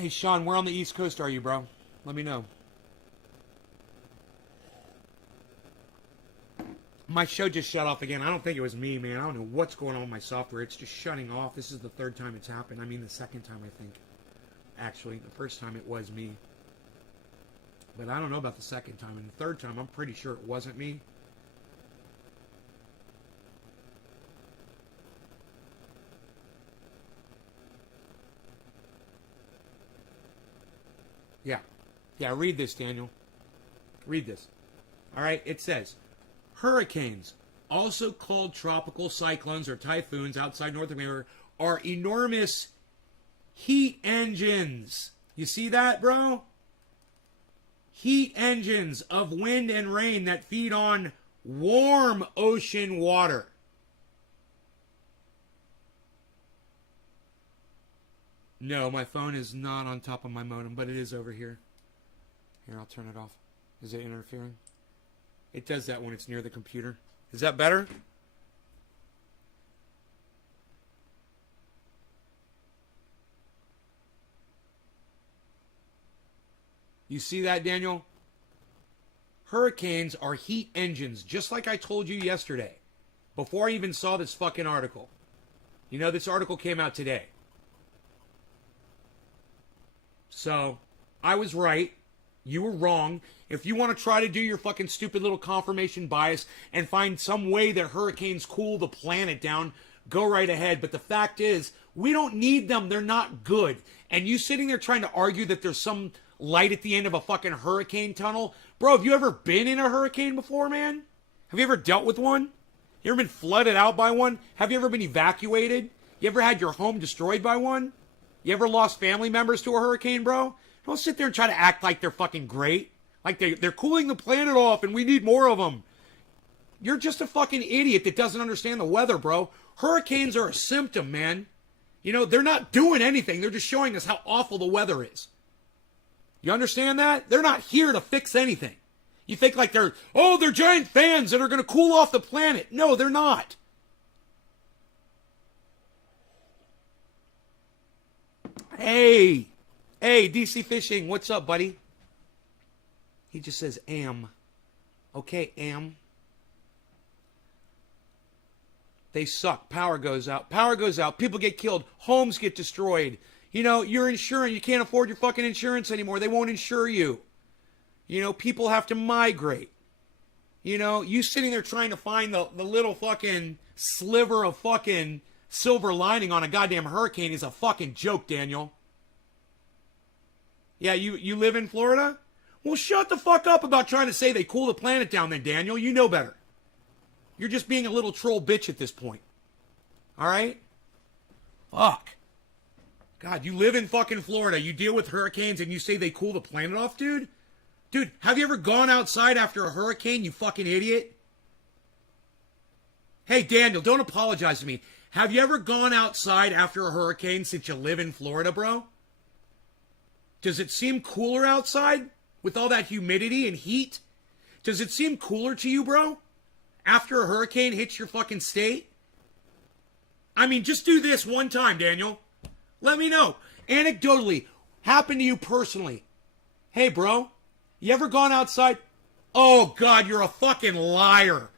Hey, Sean, where on the East Coast are you, bro? Let me know. My show just shut off again. I don't think it was me, man. I don't know what's going on with my software. It's just shutting off. This is the third time it's happened. I mean, the second time, I think. Actually, the first time it was me. But I don't know about the second time. And the third time, I'm pretty sure it wasn't me. Yeah. Yeah, read this, Daniel. Read this. All right, it says, hurricanes, also called tropical cyclones or typhoons outside North America, are enormous heat engines. You see that, bro? Heat engines of wind and rain that feed on warm ocean water. No, my phone is not on top of my modem, but it is over here. Here, I'll turn it off. Is it interfering? It does that when it's near the computer. Is that better? You see that, Daniel? Hurricanes are heat engines, just like I told you yesterday, before I even saw this fucking article. You know, this article came out today. So, I was right. You were wrong. If you want to try to do your fucking stupid little confirmation bias and find some way that hurricanes cool the planet down, go right ahead. But the fact is, we don't need them. They're not good. And you sitting there trying to argue that there's some light at the end of a fucking hurricane tunnel. Bro, have you ever been in a hurricane before, man? Have you ever dealt with one? You ever been flooded out by one? Have you ever been evacuated? You ever had your home destroyed by one? You ever lost family members to a hurricane, bro? Don't sit there and try to act like they're fucking great. Like they're cooling the planet off and we need more of them. You're just a fucking idiot that doesn't understand the weather, bro. Hurricanes are a symptom, man. You know, they're not doing anything. They're just showing us how awful the weather is. You understand that? They're not here to fix anything. You think like they're giant fans that are going to cool off the planet. No, they're not. Hey, DC Fishing, what's up, buddy? He just says am. Okay, am. They suck. Power goes out. Power goes out. People get killed. Homes get destroyed. You know, your insurance, you can't afford your fucking insurance anymore. They won't insure you. You know, people have to migrate. You know, you sitting there trying to find the little fucking sliver of fucking silver lining on a goddamn hurricane is a fucking joke, Daniel. Yeah, you live in Florida? Well, shut the fuck up about trying to say they cool the planet down then, Daniel. You know better. You're just being a little troll bitch at this point. All right? Fuck. God, you live in fucking Florida. You deal with hurricanes and you say they cool the planet off, dude? Dude, have you ever gone outside after a hurricane, you fucking idiot? Hey, Daniel, don't apologize to me. Have you ever gone outside after a hurricane since you live in Florida, bro? Does it seem cooler outside with all that humidity and heat? Does it seem cooler to you, bro? After a hurricane hits your fucking state? I mean, just do this one time, Daniel. Let me know. Anecdotally, happened to you personally. Hey, bro, you ever gone outside? Oh, God, you're a fucking liar.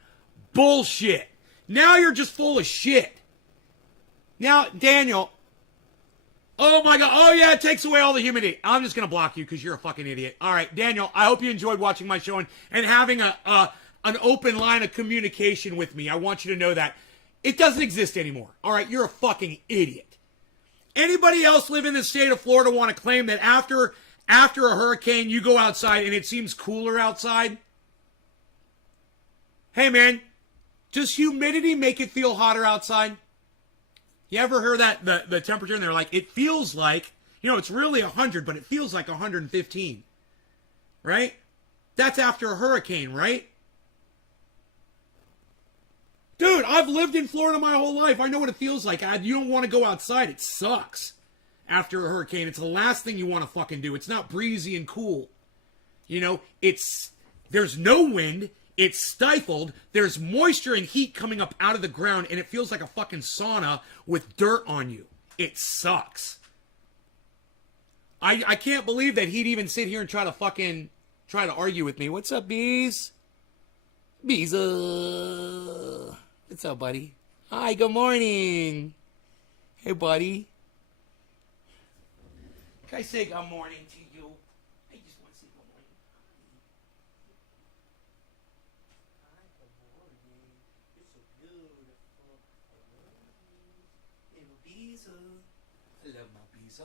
Bullshit. Now you're just full of shit. Now, Daniel, oh, my God. Oh, yeah, it takes away all the humidity. I'm just going to block you because you're a fucking idiot. All right, Daniel, I hope you enjoyed watching my show and having an open line of communication with me. I want you to know that. It doesn't exist anymore. All right, you're a fucking idiot. Anybody else live in the state of Florida want to claim that after a hurricane you go outside and it seems cooler outside? Hey, man, does humidity make it feel hotter outside? You ever heard that, the temperature, and they're like, it feels like, you know, it's really 100, but it feels like 115, right? That's after a hurricane, right? Dude, I've lived in Florida my whole life. I know what it feels like. You don't want to go outside. It sucks after a hurricane. It's the last thing you want to fucking do. It's not breezy and cool. You know, there's no wind. It's stifled. There's moisture and heat coming up out of the ground, and it feels like a fucking sauna with dirt on you. It sucks. I can't believe that he'd even sit here and try to argue with me. What's up, Bees? Bees, what's up, buddy? Hi, good morning. Hey, buddy. Can I say good morning to you? I just want to say good morning. Hi, good morning. You're so beautiful. Little Bees. I love my Bees.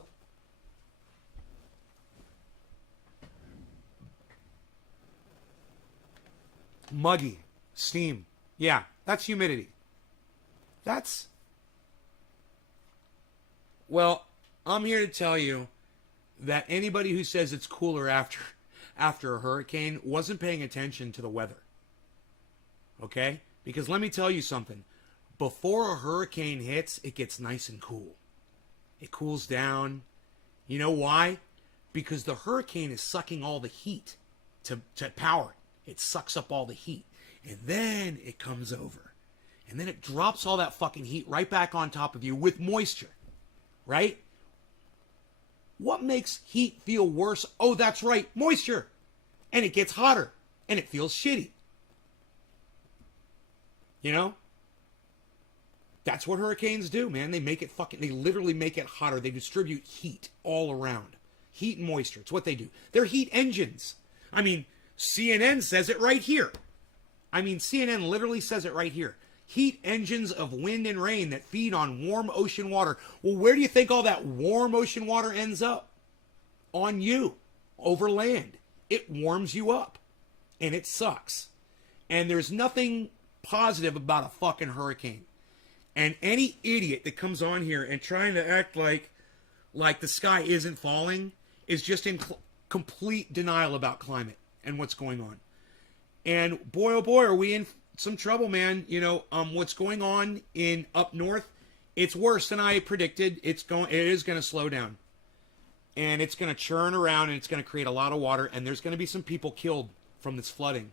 Muggy. Steam. Yeah, that's humidity. Well, I'm here to tell you that anybody who says it's cooler after a hurricane wasn't paying attention to the weather. Okay? Because let me tell you something. Before a hurricane hits, it gets nice and cool. It cools down. You know why? Because the hurricane is sucking all the heat to power it. It sucks up all the heat. And then it comes over. And then it drops all that fucking heat right back on top of you with moisture. Right? What makes heat feel worse? Oh, that's right, moisture. And it gets hotter. And it feels shitty. You know? That's what hurricanes do, man. They literally make it hotter. They distribute heat all around. Heat and moisture. It's what they do. They're heat engines. I mean, CNN says it right here. CNN literally says it right here. Heat engines of wind and rain that feed on warm ocean water. Well, where do you think all that warm ocean water ends up? On you, over land. It warms you up. And it sucks. And there's nothing positive about a fucking hurricane. And any idiot that comes on here and trying to act like the sky isn't falling is just in complete denial about climate and what's going on. And boy, oh boy, are we in some trouble, man. You know, what's going on in up north, it's worse than I predicted. It is going to slow down. And it's going to churn around and it's going to create a lot of water. And there's going to be some people killed from this flooding.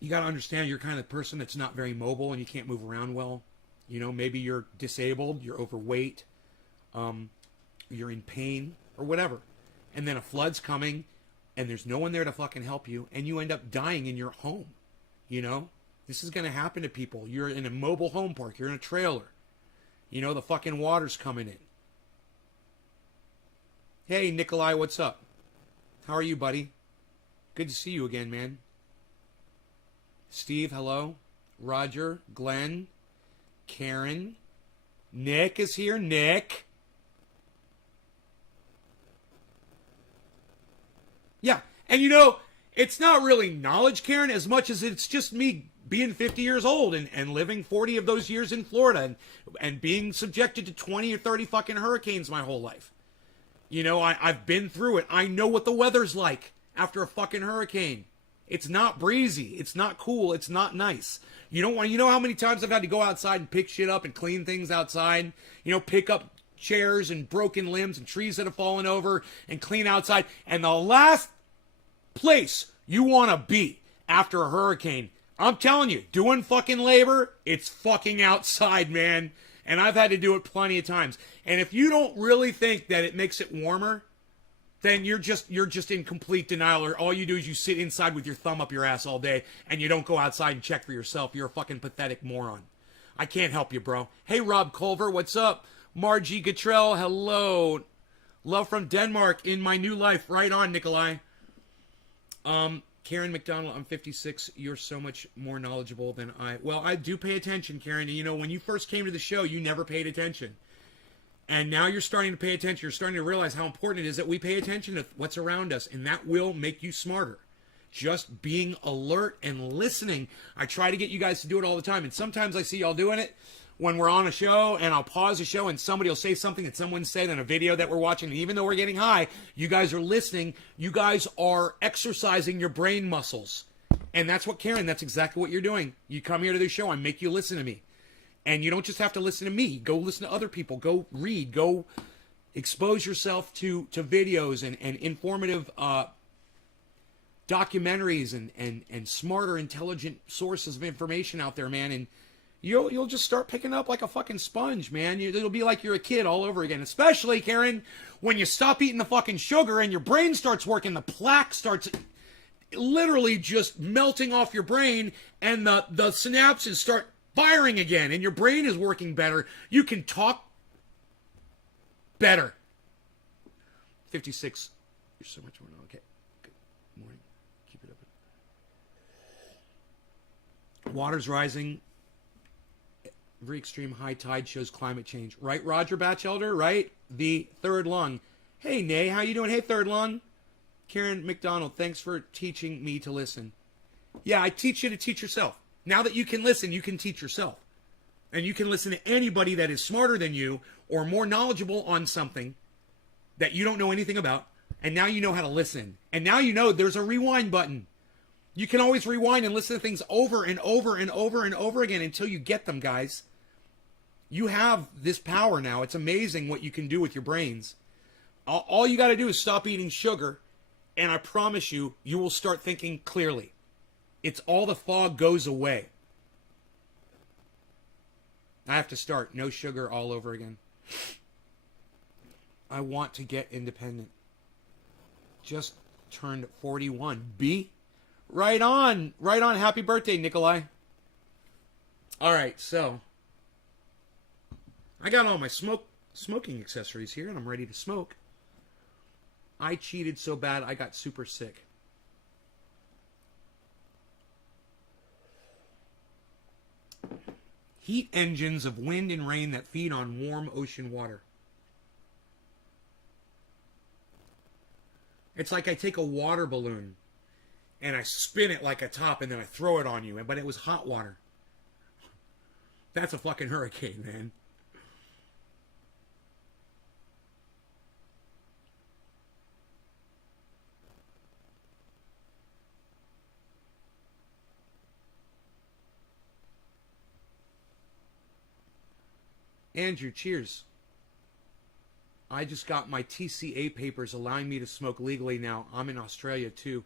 You got to understand, you're kind of the person that's not very mobile and you can't move around well. You know, maybe you're disabled, you're overweight, you're in pain or whatever. And then a flood's coming and there's no one there to fucking help you and you end up dying in your home. You know, this is going to happen to people. You're in a mobile home park, you're in a trailer. You know, the fucking water's coming in. Hey, Nikolai, what's up? How are you, buddy? Good to see you again, man. Steve, hello. Roger, Glenn, Karen. Nick is here. Nick. Yeah, and you know, it's not really knowledge, Karen, as much as it's just me being 50 years old and living 40 of those years in Florida and being subjected to 20 or 30 fucking hurricanes my whole life. You know, I've been through it. I know what the weather's like after a fucking hurricane. It's not breezy. It's not cool. It's not nice. You know how many times I've had to go outside and pick shit up and clean things outside? You know, pick up chairs and broken limbs and trees that have fallen over and clean outside. And the last place you want to be after a hurricane, I'm telling you, doing fucking labor, it's fucking outside, man. And I've had to do it plenty of times. And if you don't really think that it makes it warmer, then you're just in complete denial. Or all you do is you sit inside with your thumb up your ass all day and you don't go outside and check for yourself. You're a fucking pathetic moron. I can't help you, bro. Hey, Rob Culver, what's up? Margie Gatrell, hello. Love from Denmark in my new life. Right on, Nikolai. Karen McDonald, I'm 56. You're so much more knowledgeable than I. Well, I do pay attention, Karen. And you know, when you first came to the show, you never paid attention. And now you're starting to pay attention. You're starting to realize how important it is that we pay attention to what's around us. And that will make you smarter. Just being alert and listening. I try to get you guys to do it all the time. And sometimes I see y'all doing it when we're on a show and I'll pause the show and somebody will say something that someone said in a video that we're watching. And even though we're getting high, you guys are listening. You guys are exercising your brain muscles. And that's what, Karen, that's exactly what you're doing. You come here to the show, I make you listen to me. And you don't just have to listen to me. Go listen to other people. Go read. Go expose yourself to videos and informative documentaries and smarter, intelligent sources of information out there, man. And, you'll just start picking up like a fucking sponge, man. It'll be like you're a kid all over again. Especially, Karen, when you stop eating the fucking sugar and your brain starts working, the plaque starts literally just melting off your brain, and the synapses start firing again, and your brain is working better. You can talk better. 56. You're so much more. Okay. Good morning. Keep it up. Water's rising. Very extreme high tide shows climate change. Right, Roger Batchelder? Right? The third lung. Hey, Nay, how you doing? Hey, third lung. Karen McDonald, thanks for teaching me to listen. Yeah, I teach you to teach yourself. Now that you can listen, you can teach yourself. And you can listen to anybody that is smarter than you or more knowledgeable on something that you don't know anything about. And now you know how to listen. And now you know there's a rewind button. You can always rewind and listen to things over and over and over and over again until you get them, guys. You have this power now. It's amazing what you can do with your brains. All you got to do is stop eating sugar, and I promise you, you will start thinking clearly. It's all the fog goes away. I have to start. No sugar all over again. I want to get independent. Just turned 41. B? Right on. Right on. Happy birthday, Nikolai. All right, so I got all my smoking accessories here, and I'm ready to smoke. I cheated so bad, I got super sick. Heat engines of wind and rain that feed on warm ocean water. It's like I take a water balloon and I spin it like a top and then I throw it on you, but it was hot water. That's a fucking hurricane, man. Andrew, cheers. I just got my TCA papers allowing me to smoke legally now. I'm in Australia too.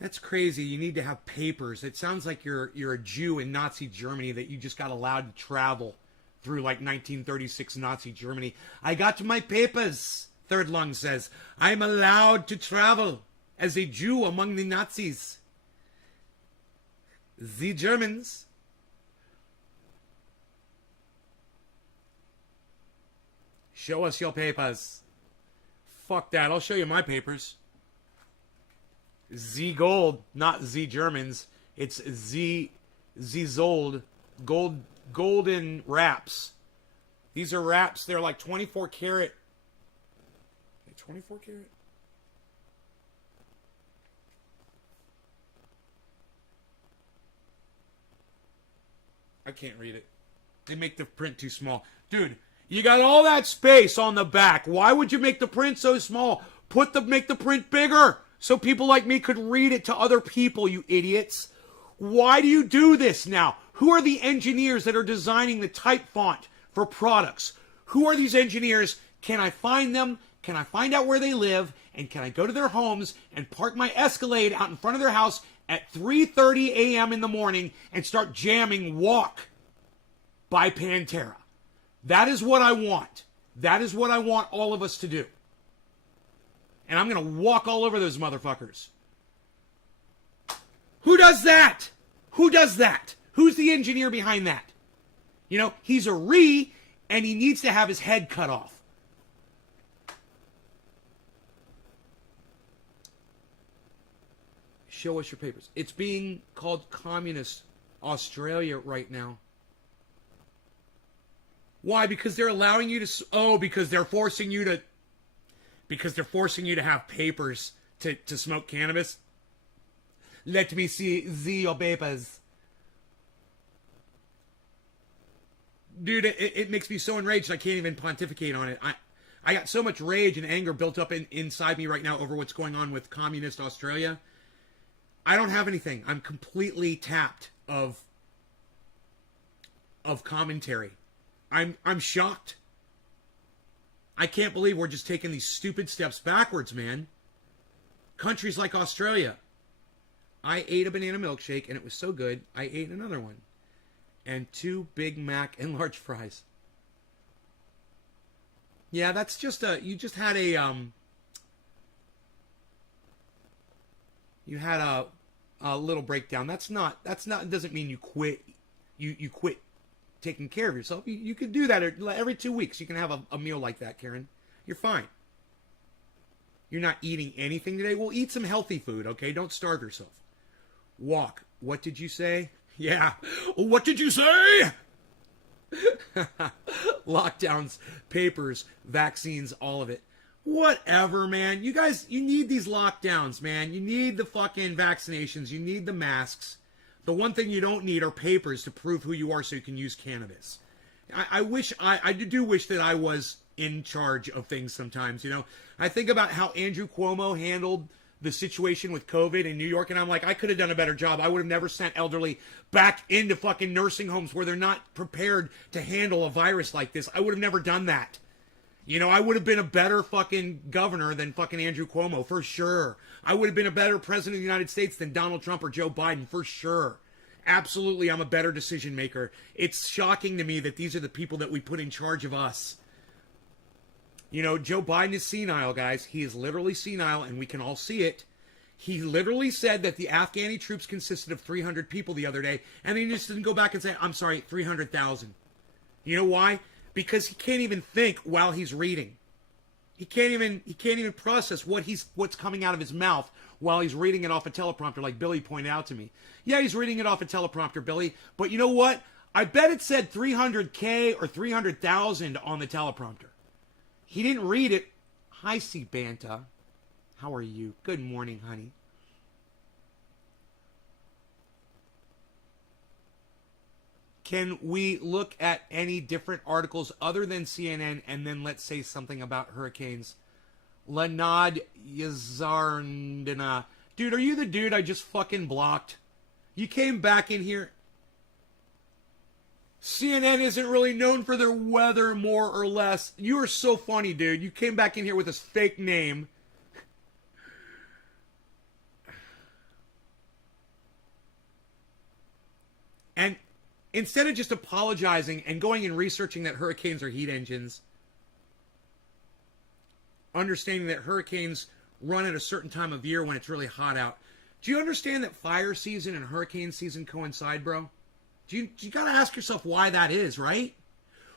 That's crazy. You need to have papers. It sounds like you're a Jew in Nazi Germany that you just got allowed to travel through like 1936 Nazi Germany. I got my papers, Third Lung says. I'm allowed to travel as a Jew among the Nazis. The Germans. Show us your papers. Fuck that. I'll show you my papers. Z Gold, not Z Germans. It's Z Zold. Golden wraps. These are wraps. They're like 24 karat. 24 karat? I can't read it. They make the print too small. Dude, you got all that space on the back. Why would you make the print so small? Make the print bigger so people like me could read it to other people, you idiots. Why do you do this now? Who are the engineers that are designing the type font for products? Who are these engineers? Can I find them? Can I find out where they live? And can I go to their homes and park my Escalade out in front of their house at 3:30 a.m. in the morning and start jamming Walk by Pantera? That is what I want. That is what I want all of us to do. And I'm going to walk all over those motherfuckers. Who does that? Who does that? Who's the engineer behind that? You know, he's a and he needs to have his head cut off. Show us your papers. It's being called Communist Australia right now. Why? Because they're allowing you to... because they're forcing you to... Because they're forcing you to have papers to smoke cannabis. Let me see your papers. Dude, it makes me so enraged I can't even pontificate on it. I got so much rage and anger built up inside me right now over what's going on with Communist Australia. I don't have anything. I'm completely tapped of commentary. I'm shocked. I can't believe we're just taking these stupid steps backwards, man. Countries like Australia. I ate a banana milkshake and it was so good, I ate another one. And 2 Big Mac and large fries. Yeah, that's just you just had you had a little breakdown. That's not, it doesn't mean you quit. You quit taking care of yourself. You could do that every 2 weeks. You can have a meal like that, Karen. You're fine. You're not eating anything today. Well, eat some healthy food, okay? Don't starve yourself. Walk. What did you say? Yeah. What did you say? Lockdowns, papers, vaccines, all of it. Whatever, man. You guys, you need these lockdowns, man. You need the fucking vaccinations. You need the masks. The one thing you don't need are papers to prove who you are so you can use cannabis. I do wish that I was in charge of things sometimes, you know. I think about how Andrew Cuomo handled the situation with COVID in New York, and I'm like, I could have done a better job. I would have never sent elderly back into fucking nursing homes where they're not prepared to handle a virus like this. I would have never done that. You know, I would have been a better fucking governor than fucking Andrew Cuomo, for sure. I would have been a better president of the United States than Donald Trump or Joe Biden, for sure. Absolutely, I'm a better decision maker. It's shocking to me that these are the people that we put in charge of us. You know, Joe Biden is senile, guys. He is literally senile, and we can all see it. He literally said that the Afghani troops consisted of 300 people the other day, and he just didn't go back and say, I'm sorry, 300,000. You know why? Because he can't even think while he's reading. He can't even process what's coming out of his mouth while he's reading it off a teleprompter, like Billy pointed out to me. Yeah, he's reading it off a teleprompter, Billy, but you know what? I bet it said 300K or 300,000 on the teleprompter. He didn't read it. Hi, C. Banta. How are you? Good morning, honey. Can we look at any different articles other than CNN and then let's say something about hurricanes? Lanad Yazarndana. Dude, are you the dude I just fucking blocked? You came back in here. CNN isn't really known for their weather, more or less. You are so funny, dude. You came back in here with this fake name. And instead of just apologizing and going and researching that hurricanes are heat engines, understanding that hurricanes run at a certain time of year when it's really hot out. Do you understand that fire season and hurricane season coincide, bro? You got to ask yourself why that is, right?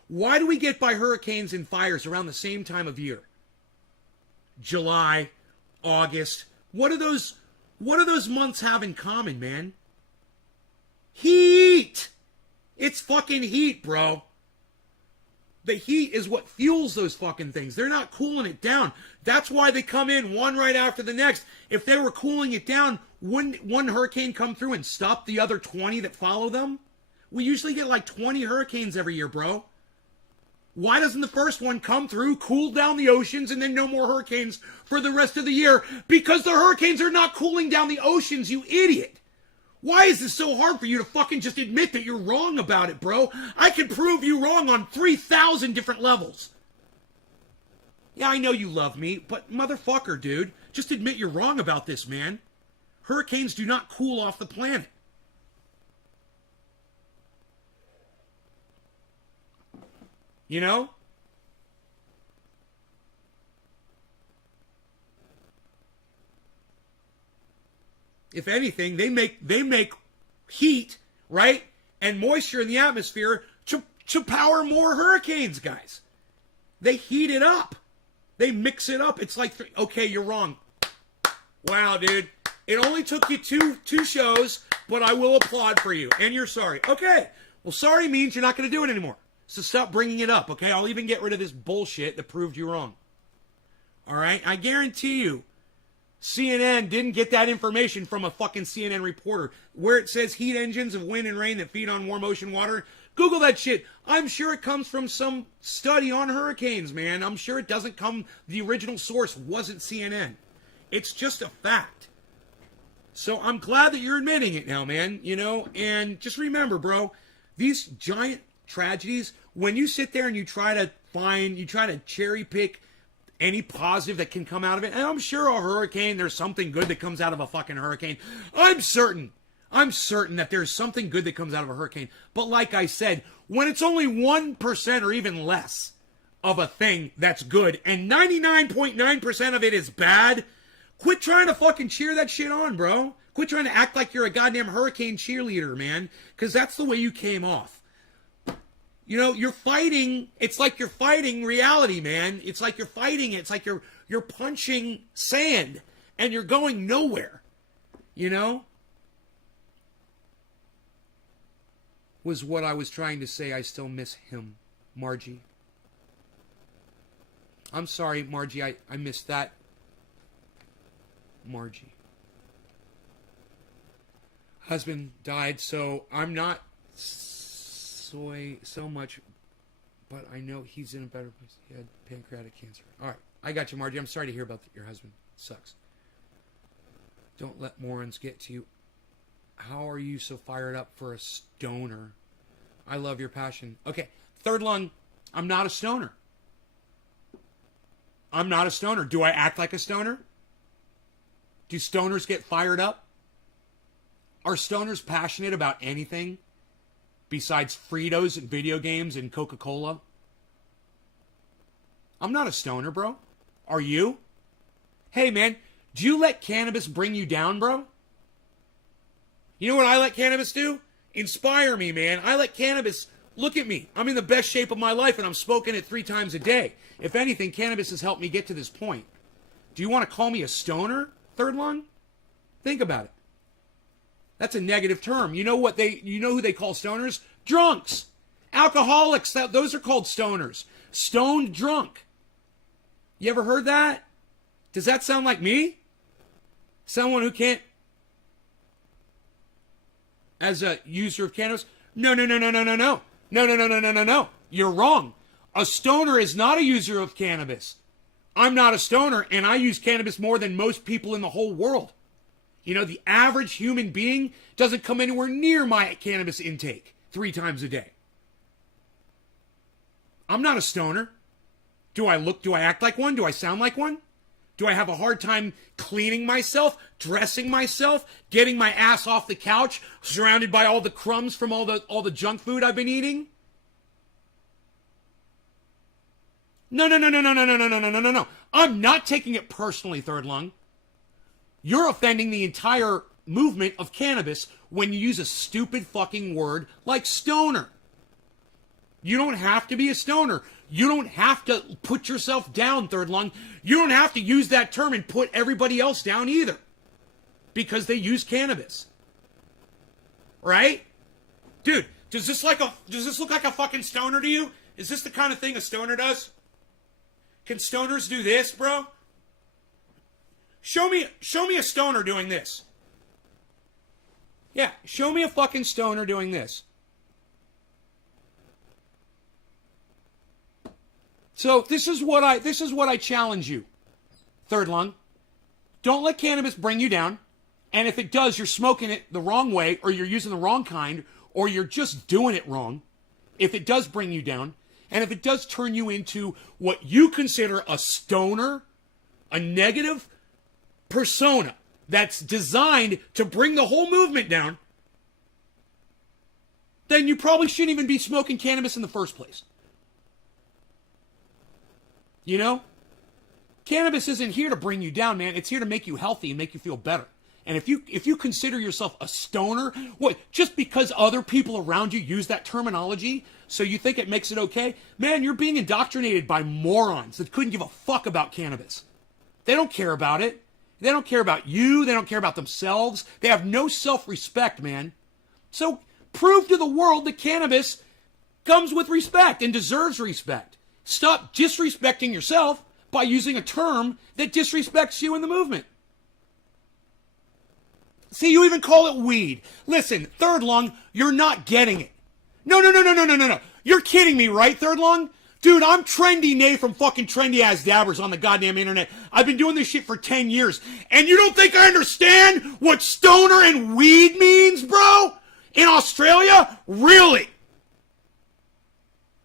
Why do we get by hurricanes and fires around the same time of year? July, August. What do those months have in common, man? Heat! It's fucking heat, bro. The heat is what fuels those fucking things. They're not cooling it down. That's why they come in one right after the next. If they were cooling it down, wouldn't one hurricane come through and stop the other 20 that follow them? We usually get like 20 hurricanes every year, bro. Why doesn't the first one come through, cool down the oceans, and then no more hurricanes for the rest of the year? Because the hurricanes are not cooling down the oceans, you idiot. Why is this so hard for you to fucking just admit that you're wrong about it, bro? I can prove you wrong on 3,000 different levels. Yeah, I know you love me, but motherfucker, dude, just admit you're wrong about this, man. Hurricanes do not cool off the planet. You know? If anything, they make heat, right? And moisture in the atmosphere to power more hurricanes, guys. They heat it up. They mix it up. It's like, okay, you're wrong. Wow, dude. It only took you two shows, but I will applaud for you. And you're sorry. Okay. Well, sorry means you're not going to do it anymore. So stop bringing it up, okay? I'll even get rid of this bullshit that proved you wrong. All right? I guarantee you, CNN didn't get that information from a fucking CNN reporter. Where it says heat engines of wind and rain that feed on warm ocean water, Google that shit. I'm sure it comes from some study on hurricanes, man. I'm sure it doesn't come, the original source wasn't CNN. It's just a fact. So I'm glad that you're admitting it now, man, you know? And just remember, bro, these giant tragedies, when you sit there and you try to cherry pick any positive that can come out of it, and I'm sure a hurricane, there's something good that comes out of a fucking hurricane. I'm certain I'm certain that there's something good that comes out of a hurricane. But like I said, when it's only 1% or even less of a thing that's good and 99.9% of it is bad, quit trying to fucking cheer that shit on, bro. Quit trying to act like you're a goddamn hurricane cheerleader, man. Because that's the way you came off. You know, you're fighting. It's like you're fighting reality, man. It's like you're fighting. It's like you're punching sand and you're going nowhere. You know? Was what I was trying to say. I still miss him, Margie. I'm sorry, Margie. I missed that. Margie. Husband died, so I'm not so much, but I know he's in a better place. He had pancreatic cancer. All right, I got you, Margie. I'm sorry to hear about your husband. It sucks. Don't let morons get to you. How are you so fired up for a stoner? I love your passion. Okay, third lung. I'm not a stoner. I'm not a stoner. Do I act like a stoner? Do stoners get fired up? Are stoners passionate about anything besides Fritos and video games and Coca-Cola? I'm not a stoner, bro. Are you? Hey, man, do you let cannabis bring you down, bro? You know what I let cannabis do? Inspire me, man. I let cannabis... Look at me. I'm in the best shape of my life, and I'm smoking it 3 times a day. If anything, cannabis has helped me get to this point. Do you want to call me a stoner, third lung? Think about it. That's a negative term. You know who they call stoners? Drunks. Alcoholics. Those are called stoners. Stoned drunk. You ever heard that? Does that sound like me? Someone who can't... As a user of cannabis? No. No. You're wrong. A stoner is not a user of cannabis. I'm not a stoner, and I use cannabis more than most people in the whole world. You know, the average human being doesn't come anywhere near my cannabis intake 3 times a day. I'm not a stoner. Do I act like one? Do I sound like one? Do I have a hard time cleaning myself, dressing myself, getting my ass off the couch, surrounded by all the crumbs from all the junk food I've been eating? No. I'm not taking it personally, third lung. You're offending the entire movement of cannabis when you use a stupid fucking word like stoner. You don't have to be a stoner. You don't have to put yourself down, third lung. You don't have to use that term and put everybody else down either. Because they use cannabis. Right? Dude, does this look like a fucking stoner to you? Is this the kind of thing a stoner does? Can stoners do this, bro? Show me a stoner doing this. Yeah, show me a fucking stoner doing this. So this is what I challenge you, third lung. Don't let cannabis bring you down. And if it does, you're smoking it the wrong way, or you're using the wrong kind, or you're just doing it wrong. If it does bring you down, and if it does turn you into what you consider a stoner, a negative persona that's designed to bring the whole movement down, then you probably shouldn't even be smoking cannabis in the first place. You know? Cannabis isn't here to bring you down, man. It's here to make you healthy and make you feel better. And if you consider yourself a stoner, what, just because other people around you use that terminology, so you think it makes it okay? Man, you're being indoctrinated by morons that couldn't give a fuck about cannabis. They don't care about it. They don't care about you. They don't care about themselves. They have no self-respect, man. So prove to the world that cannabis comes with respect and deserves respect. Stop disrespecting yourself by using a term that disrespects you in the movement. See, you even call it weed. Listen, third lung, you're not getting it. No. You're kidding me, right, third lung? Dude, I'm Trendy Nay from fucking Trendy Ass Dabbers on the goddamn internet. I've been doing this shit for 10 years. And you don't think I understand what stoner and weed means, bro? In Australia? Really?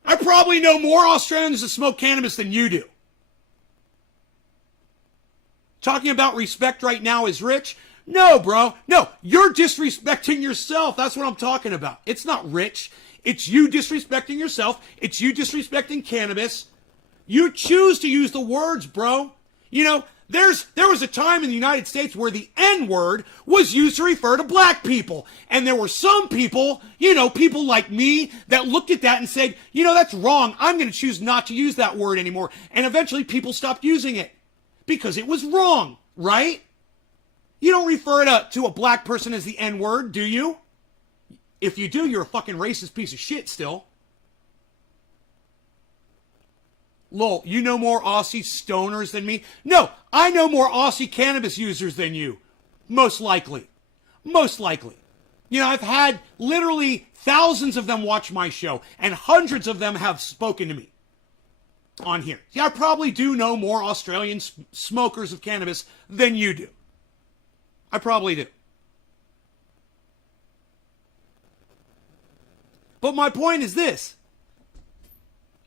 I probably know more Australians that smoke cannabis than you do. Talking about respect right now is rich. No, bro. No, you're disrespecting yourself. That's what I'm talking about. It's not Rich. It's you disrespecting yourself. It's you disrespecting cannabis. You choose to use the words, bro. You know, there was a time in the United States where the N-word was used to refer to black people. And there were some people, you know, people like me that looked at that and said, you know, that's wrong. I'm going to choose not to use that word anymore. And eventually people stopped using it because it was wrong, right? You don't refer to a black person as the N-word, do you? If you do, you're a fucking racist piece of shit still. Lol, you know more Aussie stoners than me? No, I know more Aussie cannabis users than you. Most likely. Most likely. You know, I've had literally thousands of them watch my show, and hundreds of them have spoken to me on here. Yeah, I probably do know more Australian smokers of cannabis than you do. I probably do. But my point is this.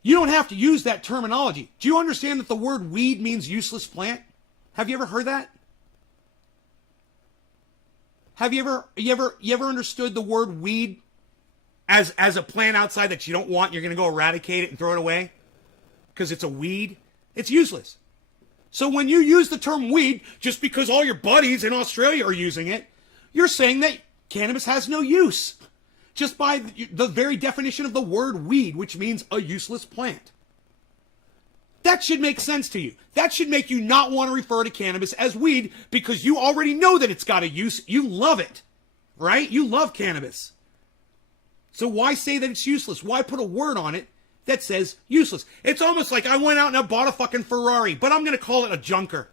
You don't have to use that terminology. Do you understand that the word weed means useless plant? Have you ever heard that? Have you ever understood the word weed as a plant outside that you don't want, you're going to go eradicate it and throw it away? Because it's a weed? It's useless. So when you use the term weed, just because all your buddies in Australia are using it, you're saying that cannabis has no use. Just by the very definition of the word weed, which means a useless plant. That should make sense to you. That should make you not want to refer to cannabis as weed because you already know that it's got a use. You love it, right? You love cannabis. So why say that it's useless? Why put a word on it that says useless? It's almost like I went out and I bought a fucking Ferrari, but I'm going to call it a junker.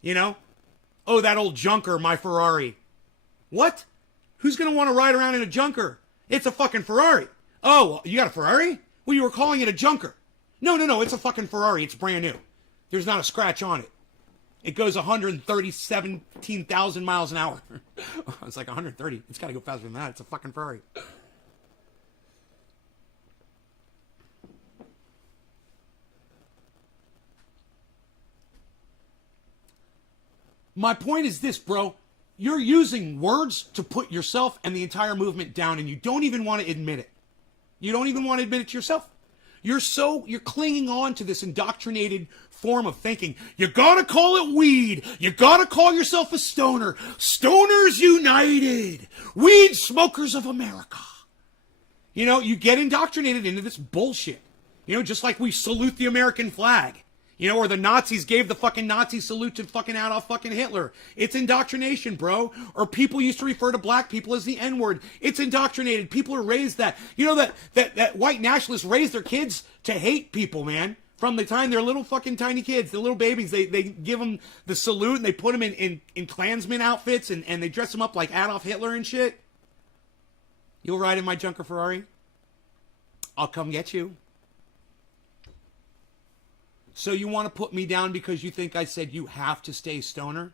You know? Oh, that old junker, my Ferrari. What? Who's going to want to ride around in a junker? It's a fucking Ferrari. Oh, you got a Ferrari? Well, you were calling it a junker. No, it's a fucking Ferrari. It's brand new. There's not a scratch on it. It goes 117,000 miles an hour. It's like 130. It's got to go faster than that. It's a fucking Ferrari. My point is this, bro. You're using words to put yourself and the entire movement down, and you don't even want to admit it. You don't even want to admit it to yourself. You're clinging on to this indoctrinated form of thinking. You gotta call it weed. You gotta call yourself a stoner. Stoners United. Weed Smokers of America. You know, you get indoctrinated into this bullshit. You know, just like we salute the American flag. You know, or the Nazis gave the fucking Nazi salute to fucking Adolf fucking Hitler. It's indoctrination, bro. Or people used to refer to black people as the N-word. It's indoctrinated. People are raised that. You know that white nationalists raise their kids to hate people, man. From the time they're little fucking tiny kids, they're little babies. They give them the salute and they put them in Klansman outfits and they dress them up like Adolf Hitler and shit. You'll ride in my junker Ferrari? I'll come get you. So you want to put me down because you think I said you have to stay stoner?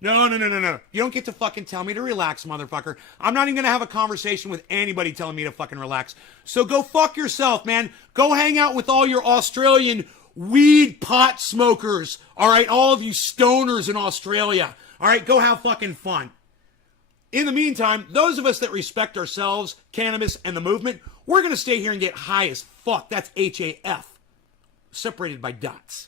No. You don't get to fucking tell me to relax, motherfucker. I'm not even going to have a conversation with anybody telling me to fucking relax. So go fuck yourself, man. Go hang out with all your Australian weed pot smokers. All right, all of you stoners in Australia. All right, go have fucking fun. In the meantime, those of us that respect ourselves, cannabis, and the movement, we're going to stay here and get high as fuck. That's HAF. Separated by dots.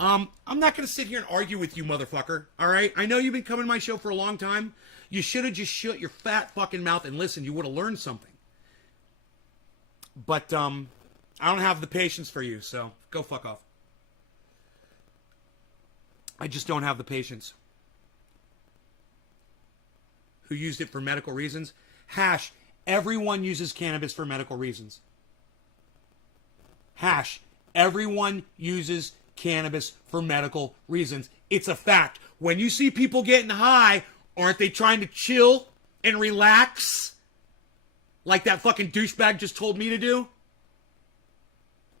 I'm not going to sit here and argue with you, motherfucker. All right? I know you've been coming to my show for a long time. You should have just shut your fat fucking mouth and listened. You would have learned something. But I don't have the patience for you, so go fuck off. I just don't have the patience. Who used it for medical reasons? Hash. Everyone uses cannabis for medical reasons. Hash. Everyone uses cannabis for medical reasons. It's a fact. When you see people getting high, aren't they trying to chill and relax? Like that fucking douchebag just told me to do?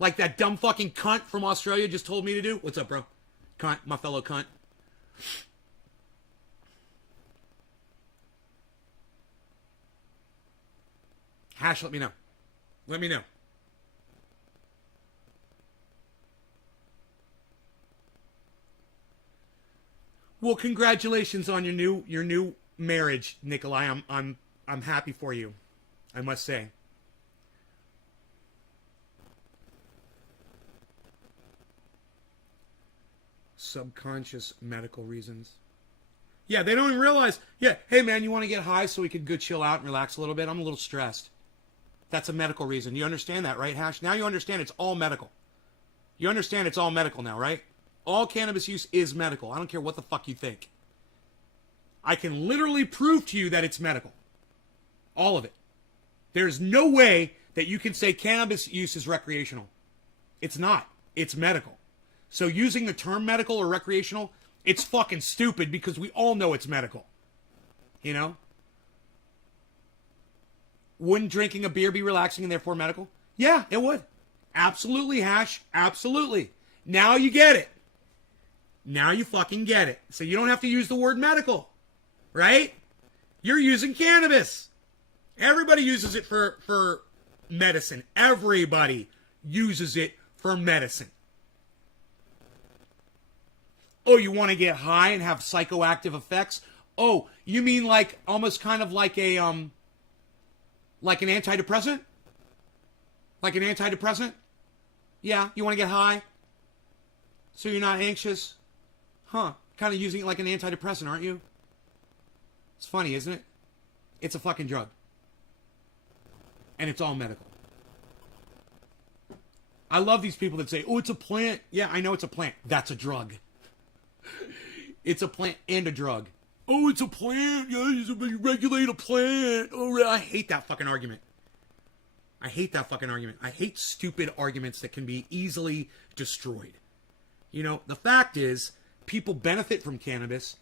Like that dumb fucking cunt from Australia just told me to do? What's up, bro? Cunt, my fellow cunt. Hash, let me know. Let me know. Well, congratulations on your new marriage, Nikolai. I'm happy for you, I must say. Subconscious medical reasons. Yeah, they don't even realize. Yeah, hey man, you want to get high so we could go chill out and relax a little bit? I'm a little stressed. That's a medical reason. You understand that, right, Hash? Now you understand it's all medical. You understand it's all medical now, right? All cannabis use is medical. I don't care what the fuck you think. I can literally prove to you that it's medical. All of it. There's no way that you can say cannabis use is recreational. It's not. It's medical. So using the term medical or recreational, it's fucking stupid because we all know it's medical. You know? Wouldn't drinking a beer be relaxing and therefore medical? Yeah, it would. Absolutely, Hash. Absolutely. Now you get it. Now you fucking get it. So you don't have to use the word medical. Right? You're using cannabis. Everybody uses it for medicine. Everybody uses it for medicine. Oh, you want to get high and have psychoactive effects? Oh, you mean like almost kind of like a like an antidepressant? Like an antidepressant? Yeah, you want to get high? So you're not anxious? Huh, kind of using it like an antidepressant, aren't you? It's funny, isn't it? It's a fucking drug. And it's all medical. I love these people that say, oh, it's a plant. Yeah, I know it's a plant. That's a drug. It's a plant and a drug. Oh, it's a plant. Yeah, you regulate a plant. Oh, I hate that fucking argument. I hate that fucking argument. I hate stupid arguments that can be easily destroyed. You know, the fact is, people benefit from cannabis.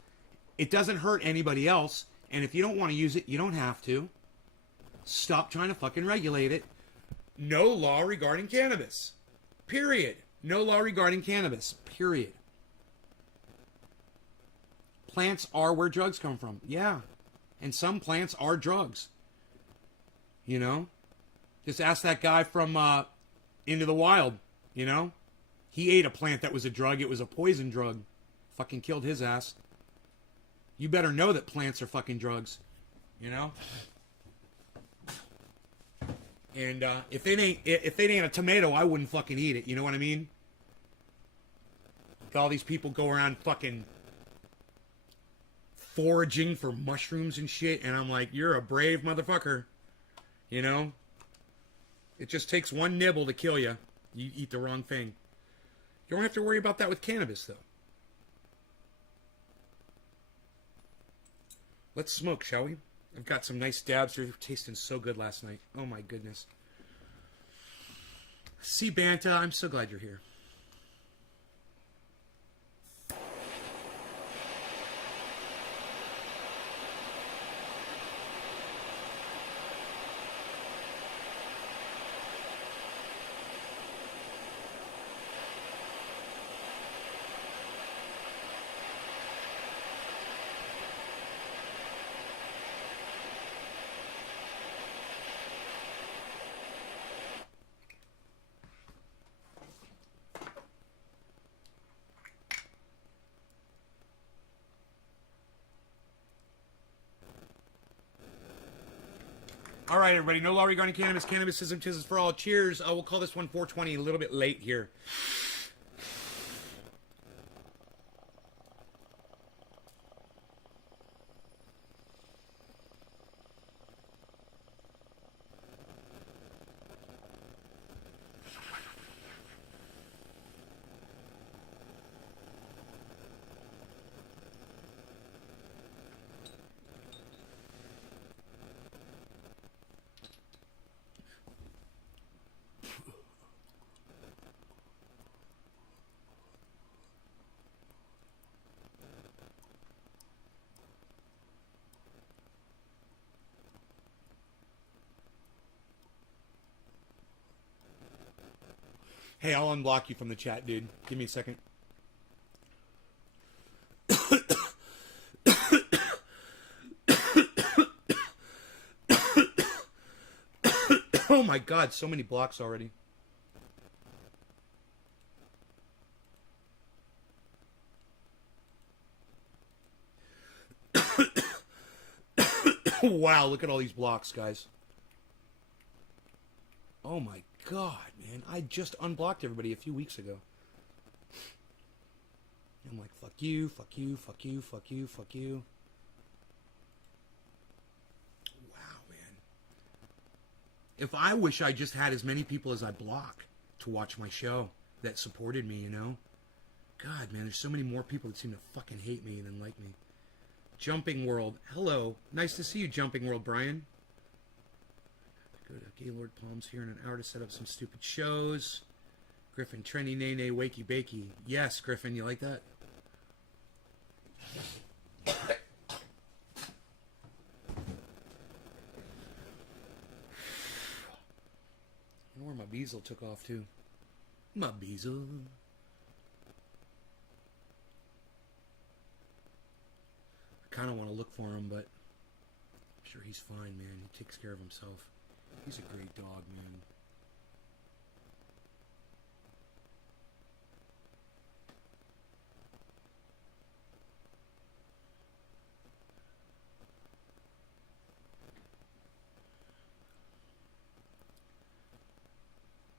It doesn't hurt anybody else. And if you don't want to use it, you don't have to. Stop trying to fucking regulate it. No law regarding cannabis. Period. No law regarding cannabis. Period. Plants are where drugs come from. Yeah. And some plants are drugs. You know? Just ask that guy from Into the Wild. You know? He ate a plant that was a drug. It was a poison drug. Fucking killed his ass. You better know that plants are fucking drugs. You know? And if it ain't a tomato, I wouldn't fucking eat it. You know what I mean? All these people go around fucking foraging for mushrooms and shit, and I'm like, you're a brave motherfucker. You know? It just takes one nibble to kill you. You eat the wrong thing. You don't have to worry about that with cannabis, though. Let's smoke, shall we? I've got some nice dabs. They're tasting so good last night. Oh my goodness. See, Banta, I'm so glad you're here. All right, everybody. No law regarding cannabis. Cannabisism, tis for all. Cheers. We'll call this one 420. A little bit late here. Hey, I'll unblock you from the chat, dude. Give me a second. Oh my god, so many blocks already. Wow, look at all these blocks, guys. Oh my god, man. I just unblocked everybody a few weeks ago. I'm like, fuck you, fuck you, fuck you, fuck you, fuck you. Wow, man. If I wish I just had as many people as I block to watch my show that supported me, you know? God, man, there's so many more people that seem to fucking hate me than like me. Jumping World. Hello. Nice to see you, Jumping World, Brian. Go to Gaylord Palms here in an hour to set up some stupid shows. Griffin, Trendy, Nay, Nay, Wakey Bakey. Yes, Griffin, you like that? I wonder where my Beazle took off, too. My Beazle. I kind of want to look for him, but I'm sure he's fine, man. He takes care of himself. He's a great dog, man.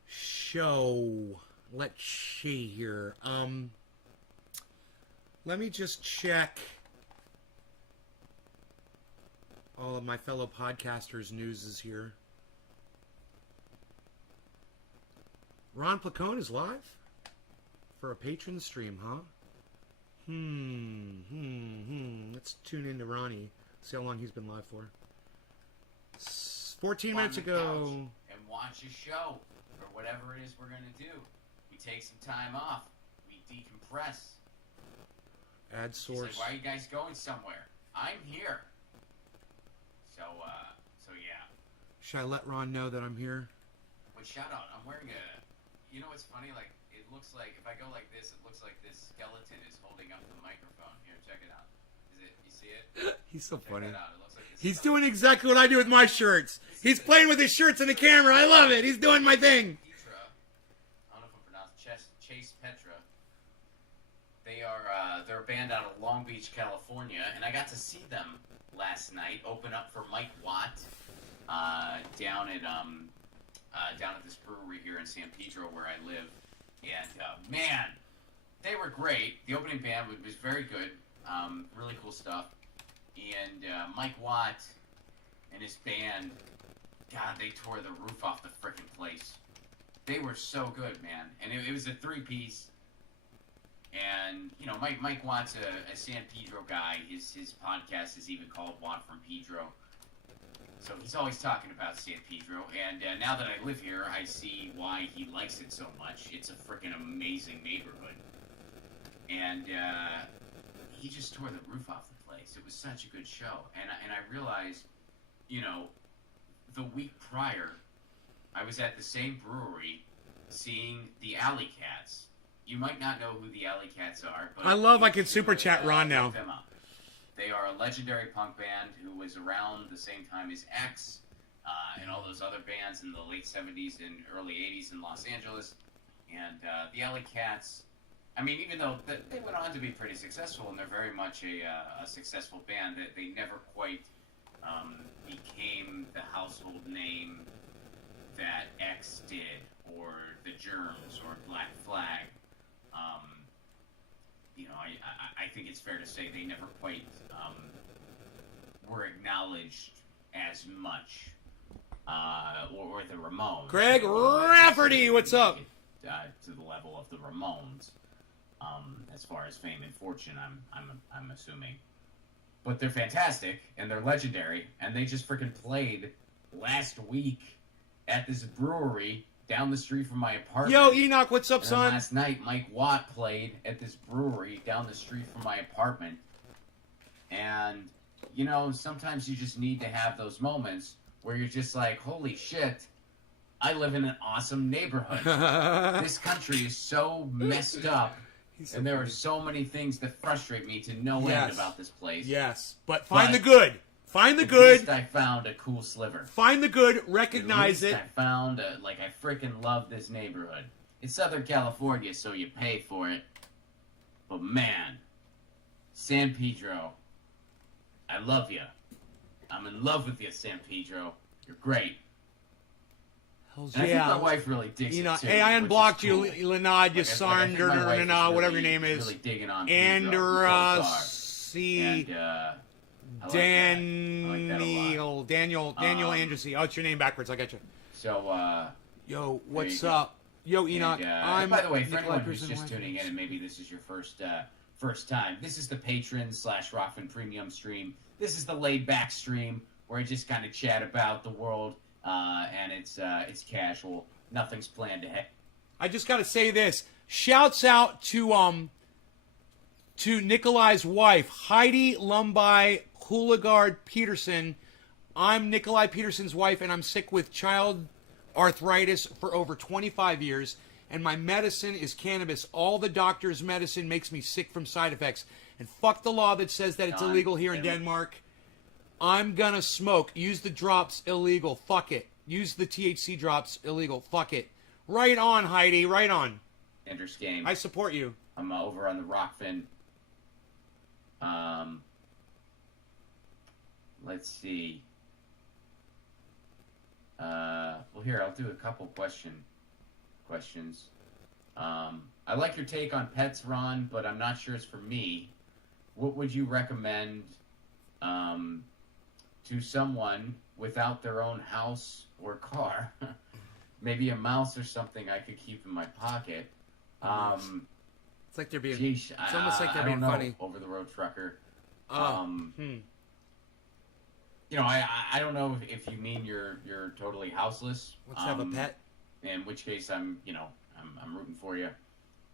Show. Let's see here. Let me just check all of my fellow podcasters' news is here. Ron Placone is live for a patron stream, huh? Let's tune into Ronnie. See how long he's been live for. 14 minutes ago. And watch a show or whatever it is we're gonna do. We take some time off. We decompress. Add source. He's like, why are you guys going somewhere? I'm here. So yeah. Should I let Ron know that I'm here? But shout out, I'm wearing a... You know what's funny? Like, it looks like, if I go like this, it looks like this skeleton is holding up the microphone. Here, check it out. You see it? He's so Check funny. that out. It looks like this He's skeleton. doing exactly what I do with my shirts. He's playing with his shirts in the camera. I love it. He's doing my thing. Petra, I don't know if I'm pronouncing Chase Petra. They are they're a band out of Long Beach, California, and I got to see them last night. Open up for Mike Watt down at this brewery here in San Pedro where I live. And man, they were great. The opening band was very good. Really cool stuff. And Mike Watt and his band, God, they tore the roof off the frickin' place. They were so good, man. And it was a three-piece. And, you know, Mike Watt's a San Pedro guy. His podcast is even called Watt from Pedro. So he's always talking about San Pedro. And now that I live here, I see why he likes it so much. It's a frickin' amazing neighborhood. And he just tore the roof off the place. It was such a good show. And I realized, you know, the week prior, I was at the same brewery seeing the Alley Cats. You might not know who the Alley Cats are, but I can super chat Ron now. look them up. They are a legendary punk band who was around the same time as X and all those other bands in the late 70s and early 80s in Los Angeles. And the Alley Cats, I mean, even though they went on to be pretty successful, and they're very much a successful band, they never quite became the household name that X did, or the Germs, or Black Flag. You know, I think it's fair to say they never quite were acknowledged as much, or the Ramones. Greg Rafferty, what's up? To the level of the Ramones, as far as fame and fortune, I'm assuming. But they're fantastic and they're legendary, and they just freaking played last week at this brewery down the street from my apartment. Yo, Enoch, what's up, and son? Last night, Mike Watt played at this brewery down the street from my apartment. And, you know, sometimes you just need to have those moments where you're just like, holy shit, I live in an awesome neighborhood. This country is so messed up, and there are so many things that frustrate me to no end about this place. Yes, but find the good. Find the good. At least I found a cool sliver. Find the good. Recognize it. I found I freaking love this neighborhood. It's Southern California, so you pay for it. But man, San Pedro, I love you. I'm in love with you, San Pedro. You're great. Hells And I think yeah. my wife really digs You know, it too. hey, I which is unblocked you, cool. Lenad, you whatever your name is. Really digging on Pedro. And, C. And, Daniel Andrusy. Oh, it's your name backwards. I got you. So, yo, what's up? Yo, Enoch. And, by the way, for anyone who's just tuning in and maybe this is your first time, this is the Patron/Rockfin Premium stream. This is the laid back stream where I just kind of chat about the world, and it's casual. Nothing's planned ahead. I just got to say this. Shouts out to Nikolai's wife, Heidi Lumbai Houligard Peterson. I'm Nikolai Peterson's wife, and I'm sick with child arthritis for over 25 years, and my medicine is cannabis. All the doctor's medicine makes me sick from side effects. And fuck the law that says that it's illegal here in Denmark. I'm gonna smoke. Use the drops, illegal. Fuck it. Use the THC drops, illegal. Fuck it. Right on, Heidi. Right on. Ender's Game. I support you. I'm over on the Rockfin. Let's see. Well, here, I'll do a couple questions. I like your take on pets, Ron, but I'm not sure it's for me. What would you recommend to someone without their own house or car? Maybe a mouse or something I could keep in my pocket. It's like they're being. Geesh, it's almost like they're I being don't know, funny. Over the road trucker. You know, I don't know if you mean you're totally houseless. Let's have a pet. In which case, I'm rooting for you.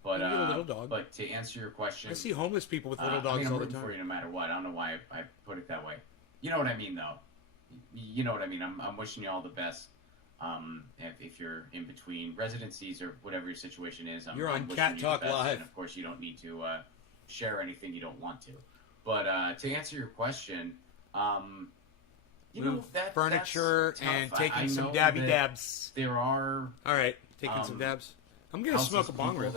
But You get a little dog. But to answer your question, I see homeless people with little dogs I'm all the rooting time. for you no matter what. I don't know why I put it that way. You know what I mean, though. You know what I mean. I'm wishing you all the best. If you're in between residencies or whatever your situation is, You're on wishing Cat you the Talk best. Live. And of course, you don't need to share anything you don't want to. But to answer your question, you know, furniture that's tough. and I taking some know dabby that dabs. There are All right, taking some dabs. I'm gonna smoke a bong rip.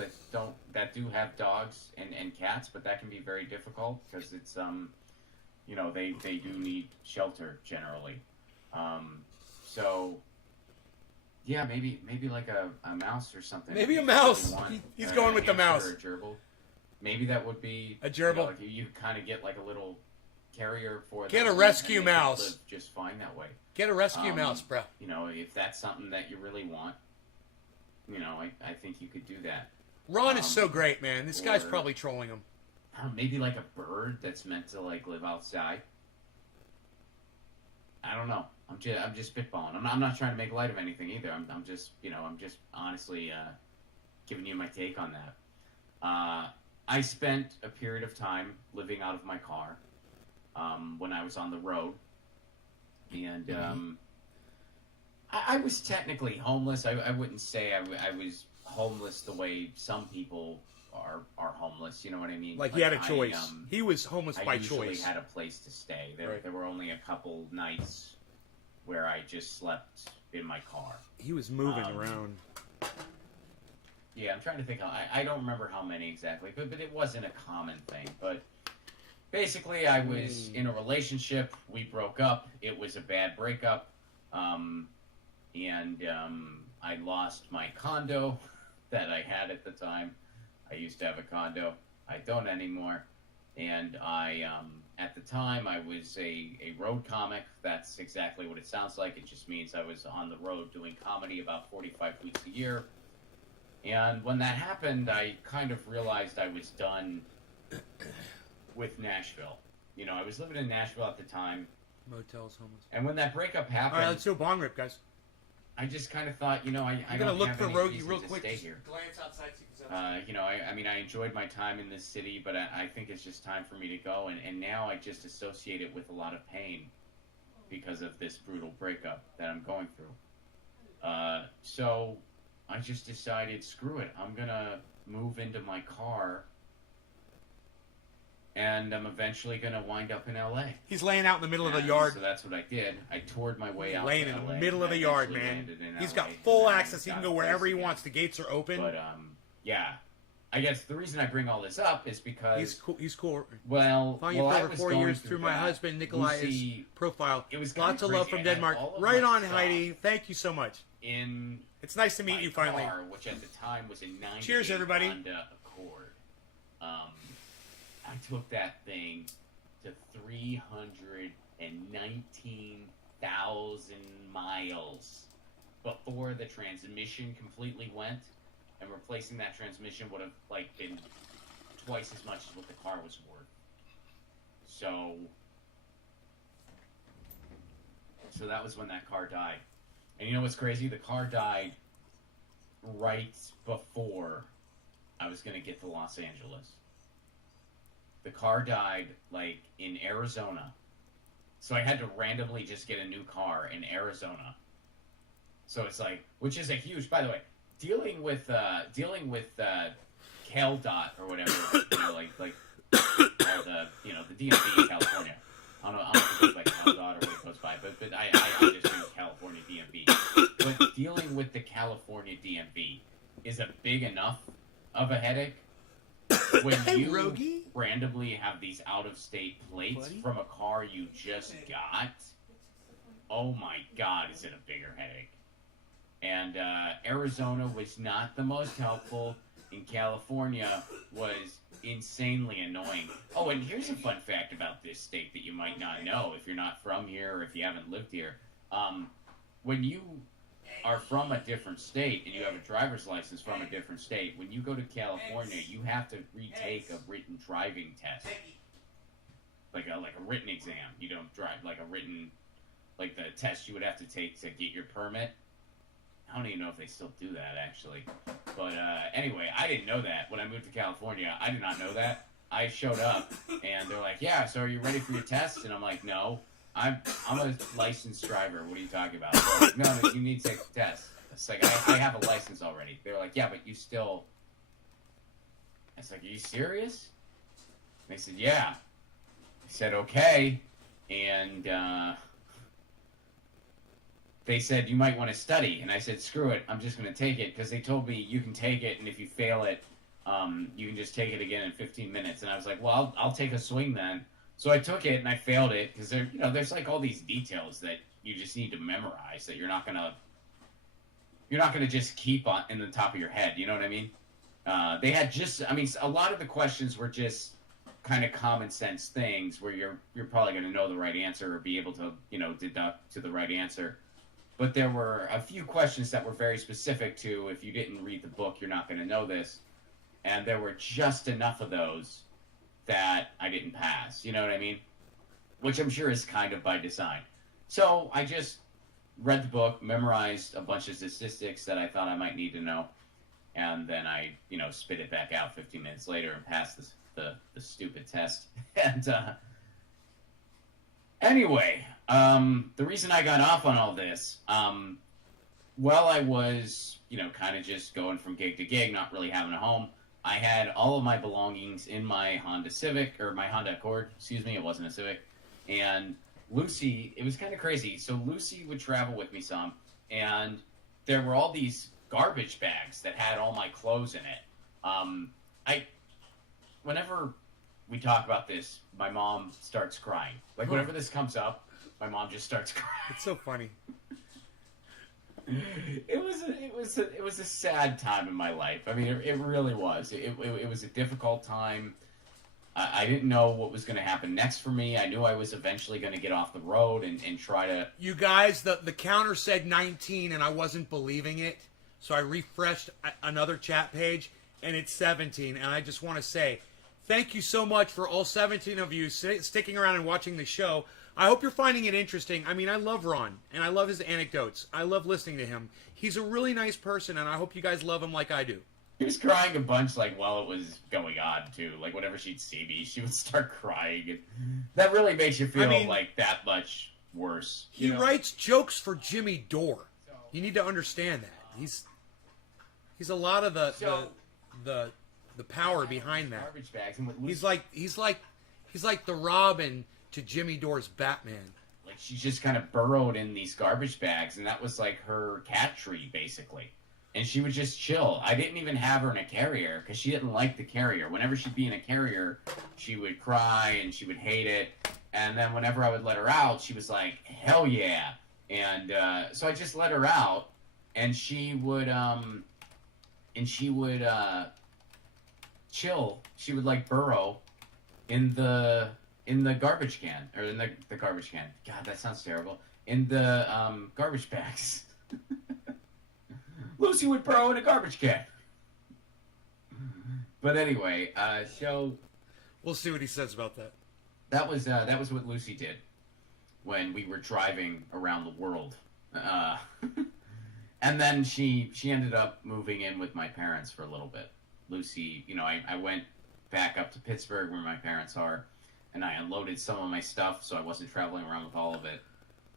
That do have dogs and cats, but that can be very difficult because it's you know, they do need shelter generally. So yeah, maybe like a mouse or something. Maybe a If you mouse. want, He's going with the mouse. Or a gerbil. Maybe that would be A gerbil. You know, like you kind of get like a little carrier for them. Get a and rescue they can mouse. live just fine that way. Get a rescue mouse, bro. You know, if that's something that you really want, you know, I think you could do that. Ron is so great, man. This guy's or- probably trolling him. Maybe like a bird that's meant to like live outside. I don't know. I'm just spitballing. I'm not trying to make light of anything either. I'm just honestly giving you my take on that. I spent a period of time living out of my car when I was on the road, and I was technically homeless. I wouldn't say I was homeless the way some people are homeless. You know what I mean? Like he had a choice. He was homeless by I usually choice. had a place to stay. Right. There were only a couple nights where I just slept in my car. He was moving around. Yeah, I'm trying to think. I don't remember how many exactly, but it wasn't a common thing. But basically, I was in a relationship. We broke up. It was a bad breakup. And I lost my condo that I had at the time. I used to have a condo. I don't anymore. And I, at the time, I was a road comic. That's exactly what it sounds like. It just means I was on the road doing comedy about 45 weeks a year. And when that happened, I kind of realized I was done with Nashville. You know, I was living in Nashville at the time. Motels, homeless. And when that breakup happened, All right, let's do a bong rip, guys. I just kind of thought, you know, I I'm don't gonna look have for any Rogie reason real to quick. stay Just here. glance outside. See if it's You know, I mean, I enjoyed my time in this city, but I think it's just time for me to go. And now I just associate it with a lot of pain because of this brutal breakup that I'm going through. So I just decided, screw it. I'm going to move into my car, and I'm eventually going to wind up in L.A. He's laying out in the middle of the yard. So that's what I did. I toured my way out Laying to in the LA, middle of and the I yard, eventually man. landed in He's LA, got full and I access. He can got go a place wherever he again. wants. The gates are open. But, yeah. I guess the reason I bring all this up is because He's cool. Well, Following you while for I over was 4 going years through through my that, husband Nikolai's Lucy, profile. it was kinda Lots of love crazy. from I had Denmark. all of Right my on, stuff Heidi. Thank you so much. in It's nice to meet my you finally. car, which at the time was a 98 Cheers, everybody. Honda Accord. I took that thing to 319,000 miles before the transmission completely went, and replacing that transmission would have been twice as much as what the car was worth. So that was when that car died. And you know what's crazy? The car died right before I was going to get to Los Angeles. The car died, in Arizona. So I had to randomly just get a new car in Arizona. So it's which is a huge, by the way, dealing with CalDOT or whatever, or the DMV in California. I don't know if it goes by CalDOT or what it goes by, but I just do California DMV. But dealing with the California DMV is a big enough of a headache when you randomly have these out-of-state plates from a car you just got. Oh my God, is it a bigger headache? And Arizona was not the most helpful, and California was insanely annoying. Oh, and here's a fun fact about this state that you might not know if you're not from here or if you haven't lived here. When you are from a different state and you have a driver's license from a different state, when you go to California, you have to retake a written driving test. Like a written exam. You don't drive the test you would have to take to get your permit. I don't even know if they still do that, actually. But anyway, I didn't know that. When I moved to California, I did not know that. I showed up, and they're like, yeah, so are you ready for your test? And I'm like, no. I'm a licensed driver. What are you talking about? They're like, no, you need to take the test. It's like, I have a license already. They're like, yeah, but you still... It's like, are you serious? And they said, yeah. I said, okay. And they said, you might want to study. And I said, screw it. I'm just going to take it. Because they told me you can take it, and if you fail it, you can just take it again in 15 minutes. And I was like, well, I'll take a swing then. So I took it and I failed it because there's all these details that you just need to memorize that you're not gonna just keep on in the top of your head. You know what I mean? They had a lot of the questions were just kind of common sense things where you're probably gonna know the right answer or be able to deduct to the right answer. But there were a few questions that were very specific to if you didn't read the book, you're not gonna know this, and there were just enough of those that I didn't pass, you know what I mean? Which I'm sure is kind of by design. So I just read the book, memorized a bunch of statistics that I thought I might need to know, and then I, spit it back out 15 minutes later and passed the stupid test. And anyway, the reason I got off on all this, while I was, kind of just going from gig to gig, not really having a home, I had all of my belongings in my Honda Accord, it wasn't a Civic, and Lucy, it was kind of crazy, so Lucy would travel with me some, and there were all these garbage bags that had all my clothes in it. Whenever we talk about this, my mom starts crying. Whenever this comes up, my mom just starts crying. It's so funny. It was a sad time in my life. I mean, it really was. It was a difficult time. I didn't know what was going to happen next for me. I knew I was eventually going to get off the road and try to... You guys, the counter said 19, and I wasn't believing it. So I refreshed another chat page, and it's 17. And I just want to say, thank you so much for all 17 of you sticking around and watching the show. I hope you're finding it interesting. I mean, I love Ron, and I love his anecdotes. I love listening to him. He's a really nice person, and I hope you guys love him like I do. He was crying a bunch, while it was going on, too. Whenever she'd see me, she would start crying. And that really makes you feel, that much worse. He writes jokes for Jimmy Dore. You need to understand that. He's a lot of the power behind that. Garbage bags. He's like the Robin to Jimmy Dore's Batman. She just kind of burrowed in these garbage bags, and that was her cat tree, basically. and she would just chill. I didn't even have her in a carrier because she didn't like the carrier. Whenever she'd be in a carrier, she would cry and she would hate it. And then whenever I would let her out, she was like, hell yeah. And so I just let her out, and she would chill. She would like burrow in the garbage can, or in the garbage can. God, that sounds terrible. In the garbage bags. Lucy would burrow in a garbage can. But anyway, so we'll see what he says about that. That was what Lucy did when we were driving around the world. And then she ended up moving in with my parents for a little bit. Lucy, I went back up to Pittsburgh where my parents are, and I unloaded some of my stuff, so I wasn't traveling around with all of it.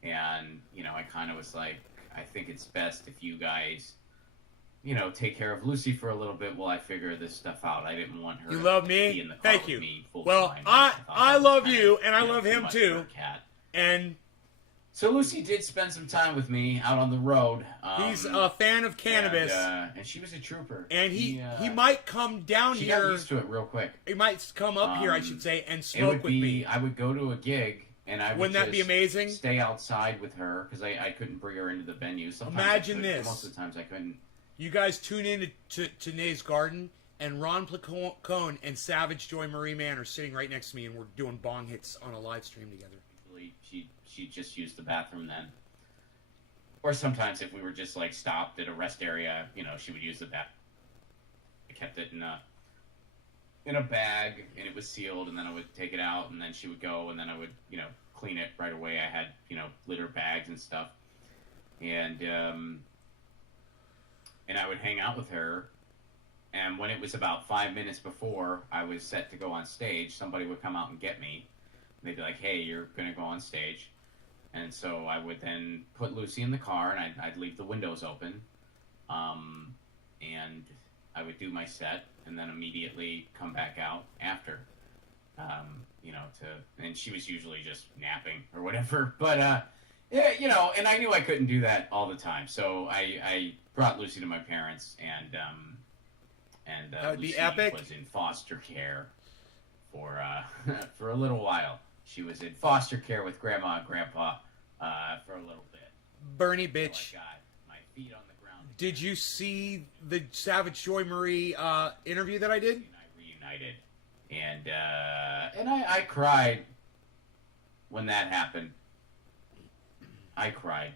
And, I kind of was like, I think it's best if you guys, take care of Lucy for a little bit while I figure this stuff out. I didn't want her you love to me? be in the car Thank with you. me full Well, time. I love you, and I love him too. And so Lucy did spend some time with me out on the road. He's a fan of cannabis, and she was a trooper. And he might come down she here. Got used to it real quick. He might come up here, I should say, and smoke with me. I would go to a gig, and I would Wouldn't that be amazing? Stay outside with her because I couldn't bring her into the venue. Sometimes Imagine this. Most of the times I couldn't. You guys tune in to Nay's Garden, and Ron Placone and Savage Joy Marie Mann are sitting right next to me, and we're doing bong hits on a live stream together. She just used the bathroom then. Or sometimes if we were just like stopped at a rest area, she would use the bathroom. I kept it in a bag, and it was sealed, and then I would take it out, and then she would go, and then I would, clean it right away. I had, litter bags and stuff. And I would hang out with her, and when it was about 5 minutes before I was set to go on stage, somebody would come out and get me. They'd be like, hey, you're going to go on stage. And so I would then put Lucy in the car, and I'd leave the windows open, and I would do my set, and then immediately come back out after, and she was usually just napping or whatever. But, yeah, and I knew I couldn't do that all the time. So I brought Lucy to my parents, and that would Lucy be epic. Was in foster care for a little while. She was in foster care with Grandma and Grandpa for a little bit. Bernie bitch. So I got my feet on the ground. Did you see the Savage Joy Marie interview that I did? And I reunited, and I cried when that happened. I cried.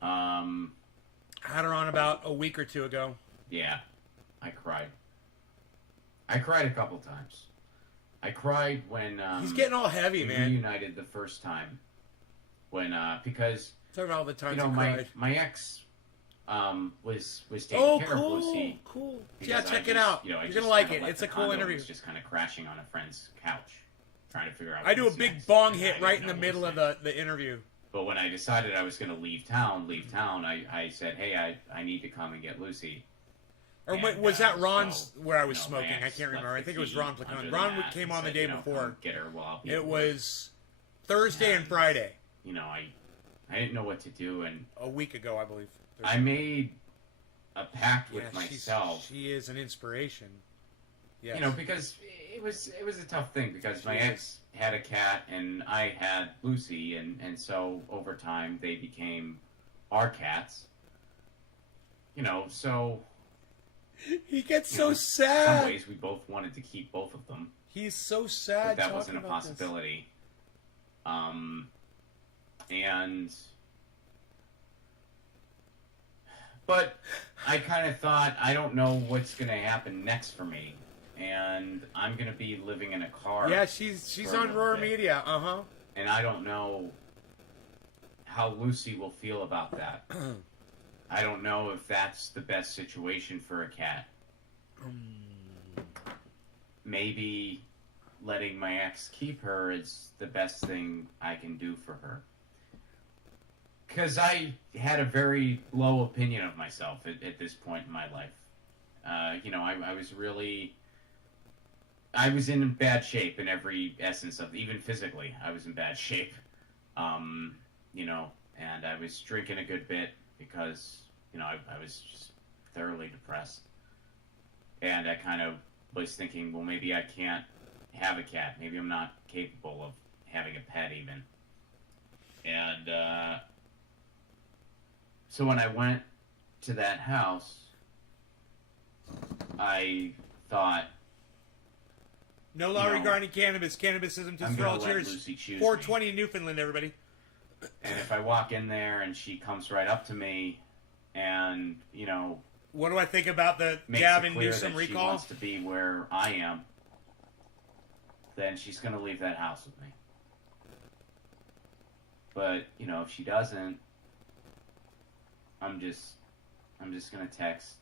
Had her on about a week or two ago. Yeah, I cried. I cried a couple times. I cried when he's getting all heavy, man. Reunited the first time when because talk about all the times my ex was taking care of Lucy. Cool. Yeah, check it out. You're gonna like it. It's a cool interview. Was just kind of crashing on a friend's couch, trying to figure out. I do a big bong hit right in the middle of the interview. But when I decided I was going to leave town, I said, hey, I need to come and get Lucy. Or was that Ron's where I was smoking? I can't remember. I think it was Ron Placone. Ron came on the day before. Get her while it was Thursday and Friday. I didn't know what to do, and a week ago, I believe. I made a pact with myself. She is an inspiration. Yes. Because it was a tough thing because my ex had a cat and I had Lucy, and so over time they became our cats. So he gets so sad. In some ways, we both wanted to keep both of them. He's so sad. But that wasn't a possibility. But I kind of thought, I don't know what's going to happen next for me. And I'm going to be living in a car. Yeah, she's on Roar Media. Uh-huh. And I don't know how Lucy will feel about that. I don't know if that's the best situation for a cat. Maybe letting my ex keep her is the best thing I can do for her. Because I had a very low opinion of myself at this point in my life. I was in bad shape in every essence of, even physically, I was in bad shape. And I was drinking a good bit because, I was just thoroughly depressed. And I kind of was thinking, well, maybe I can't have a cat. Maybe I'm not capable of having a pet even. And so when I went to that house, I thought, no law regarding cannabis. Cannabism just for all cheers. 420 in Newfoundland, everybody. And if I walk in there and she comes right up to me and, you know... What do I think about the Gavin Newsom recall? She wants to be where I am, then she's going to leave that house with me. But, you know, if she doesn't, I'm just going to text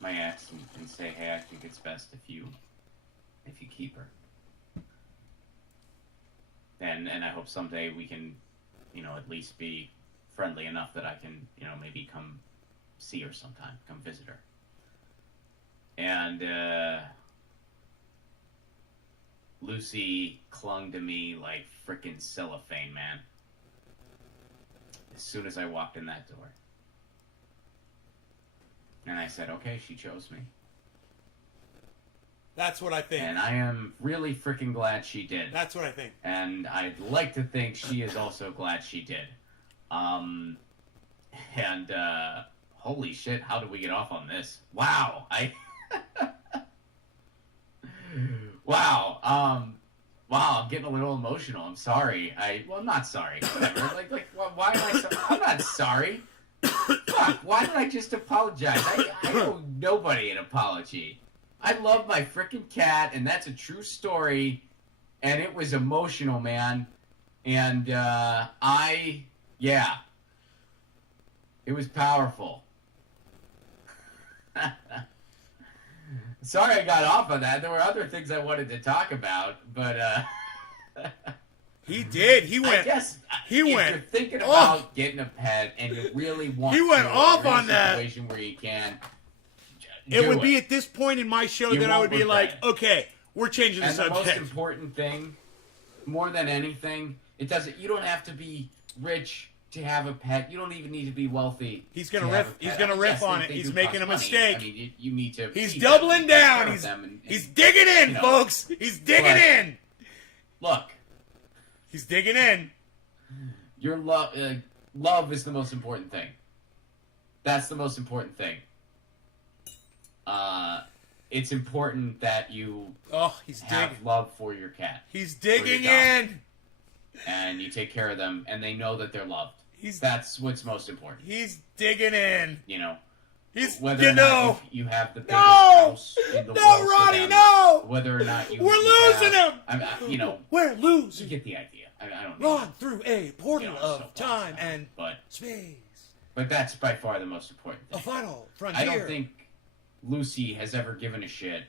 my ex and say, hey, I think it's best if you keep her. And I hope someday we can, you know, at least be friendly enough that I can, you know, maybe come see her sometime, come visit her. And Lucy clung to me like frickin' cellophane, man. As soon as I walked in that door. And I said, okay, she chose me. That's what I think. And I am really freaking glad she did. That's what I think. And I'd like to think she is also glad she did. Holy shit, how did we get off on this? Wow. Wow. Wow, I'm getting a little emotional. I'm sorry. Well, I'm not sorry. Whatever. Why am I sorry? I'm not sorry. Fuck, why did I just apologize? I owe nobody an apology. I love my freaking cat, and that's a true story, and it was emotional, man. And, yeah. It was powerful. Sorry I got off on that. There were other things I wanted to talk about, but, He did. He went. I guess if you're thinking about getting a pet and you really want he went to, off on that situation where you can. It would be at this point in my show that I would be like, okay, we're changing the subject. And the most important thing, more than anything, you don't have to be rich to have a pet. You don't even need to be wealthy. He's gonna riff. He's gonna riff on it. He's making a mistake. I mean, you need to. He's doubling down. He's digging in, folks. He's digging in. Look, he's digging in. Your love is the most important thing. That's the most important thing. It's important that you have love for your cat. He's digging in. And you take care of them, and they know that they're loved. That's what's most important. He's digging in. You know. Whether or not you have the biggest house in the world. No, Ronnie, no! Whether or not We're losing him! You know. We're losing. You get the idea. I don't Run through a portal of time and space. But that's by far the most important thing. A final frontier. I don't think Lucy has ever given a shit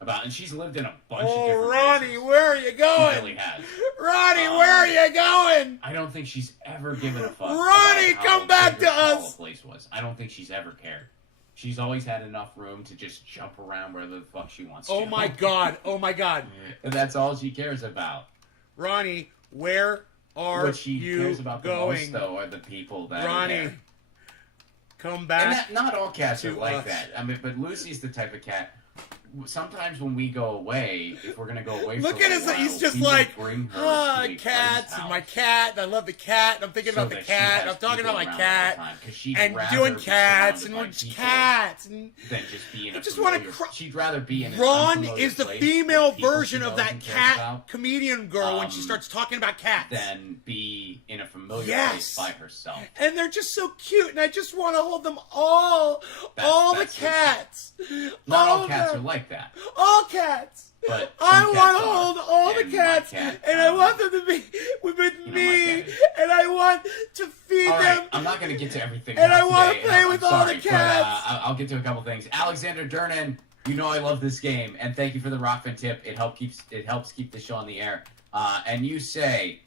about, and she's lived in a bunch of different Ronnie, places. where are you going? She really has. Ronnie, where are you going? I don't think she's ever given a fuck. Ronnie, come back to us. Place was. I don't think she's ever cared. She's always had enough room to just jump around wherever the fuck she wants to. Oh my god! Oh my god! And that's all she cares about. Ronnie, where are what she you cares about going? The most, though, are the people that Ronnie, are there. Come back. And not all cats are like us. that. I mean, but Lucy's the type of cat. Sometimes when we go away, if we're gonna go away, look for at a his. while, He's just we will like, bring her to a cats, friend's and my house cat. And I love the cat. And I'm thinking so about the that she cat. has I'm talking people about my around cat. all the time, 'cause she'd and rather doing be cats and surrounded by we're people cats and than just be in a I just want to. familiar- She'd rather be in. Ron an unfamiliar is the place female with people version she of knows that and cares cat about, comedian girl when she starts talking about cats. than be in a familiar Yes. place by herself. And they're just so cute, and I just want to hold them all. All the that's cats. Not all of cats them. are like that. All cats. But I some want cats to are, hold all the and my cats, cat, and I want them to be with my me, cat is- and I want to feed All them. right, I'm not going to get to everything. And I else wanna today, play and I'm with all the sorry, cats. But, I'll get to a couple things. Alexander Durnan, you know I love this game, and thank you for the Rockfin tip. It helps keep the show on the air. And you say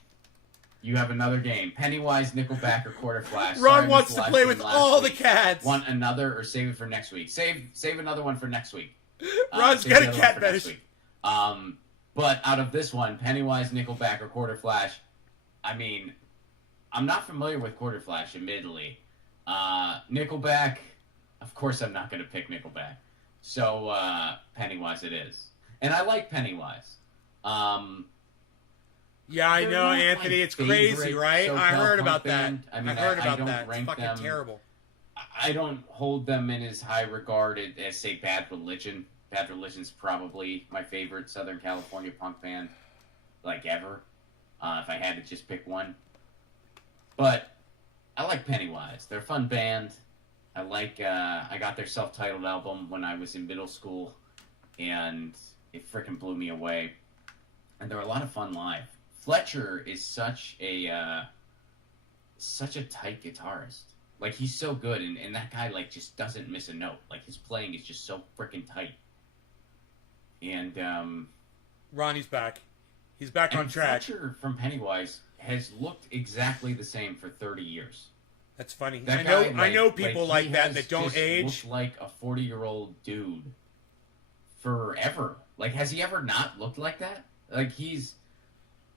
you have another game: Pennywise, Nickelback, or Quarter Flash. Ron Sorry, wants missed to the play live with stream last all the week. cats. Want another, or save it for next week? Save another one for next week. Ron's Save got the a other cat one for next fetish. week. But out of this one, Pennywise, Nickelback, or Quarter Flash, I mean, I'm not familiar with Quarter Flash, admittedly. Nickelback, of course I'm not going to pick Nickelback. So Pennywise it is. And I like Pennywise. Yeah, I know, not Anthony. my It's crazy, favorite right? I SoCal heard about punk that. band. I mean, I heard I about don't that. It's rank fucking them. terrible. I don't hold them in as high regard as, say, Bad Religion. Bad Religion's probably my favorite Southern California punk band, like, ever, if I had to just pick one. But I like Pennywise. They're a fun band. I got their self-titled album when I was in middle school, and it freaking blew me away. And they're a lot of fun live. Fletcher is such a tight guitarist. Like, he's so good, and that guy, like, just doesn't miss a note. Like, his playing is just so freaking tight. And, Ronnie's back. He's back on track. Fletcher from Pennywise has looked exactly the same for 30 years. That's funny. That I know people like that don't age. Looked like a 40-year-old dude forever. Like, has he ever not looked like that? Like,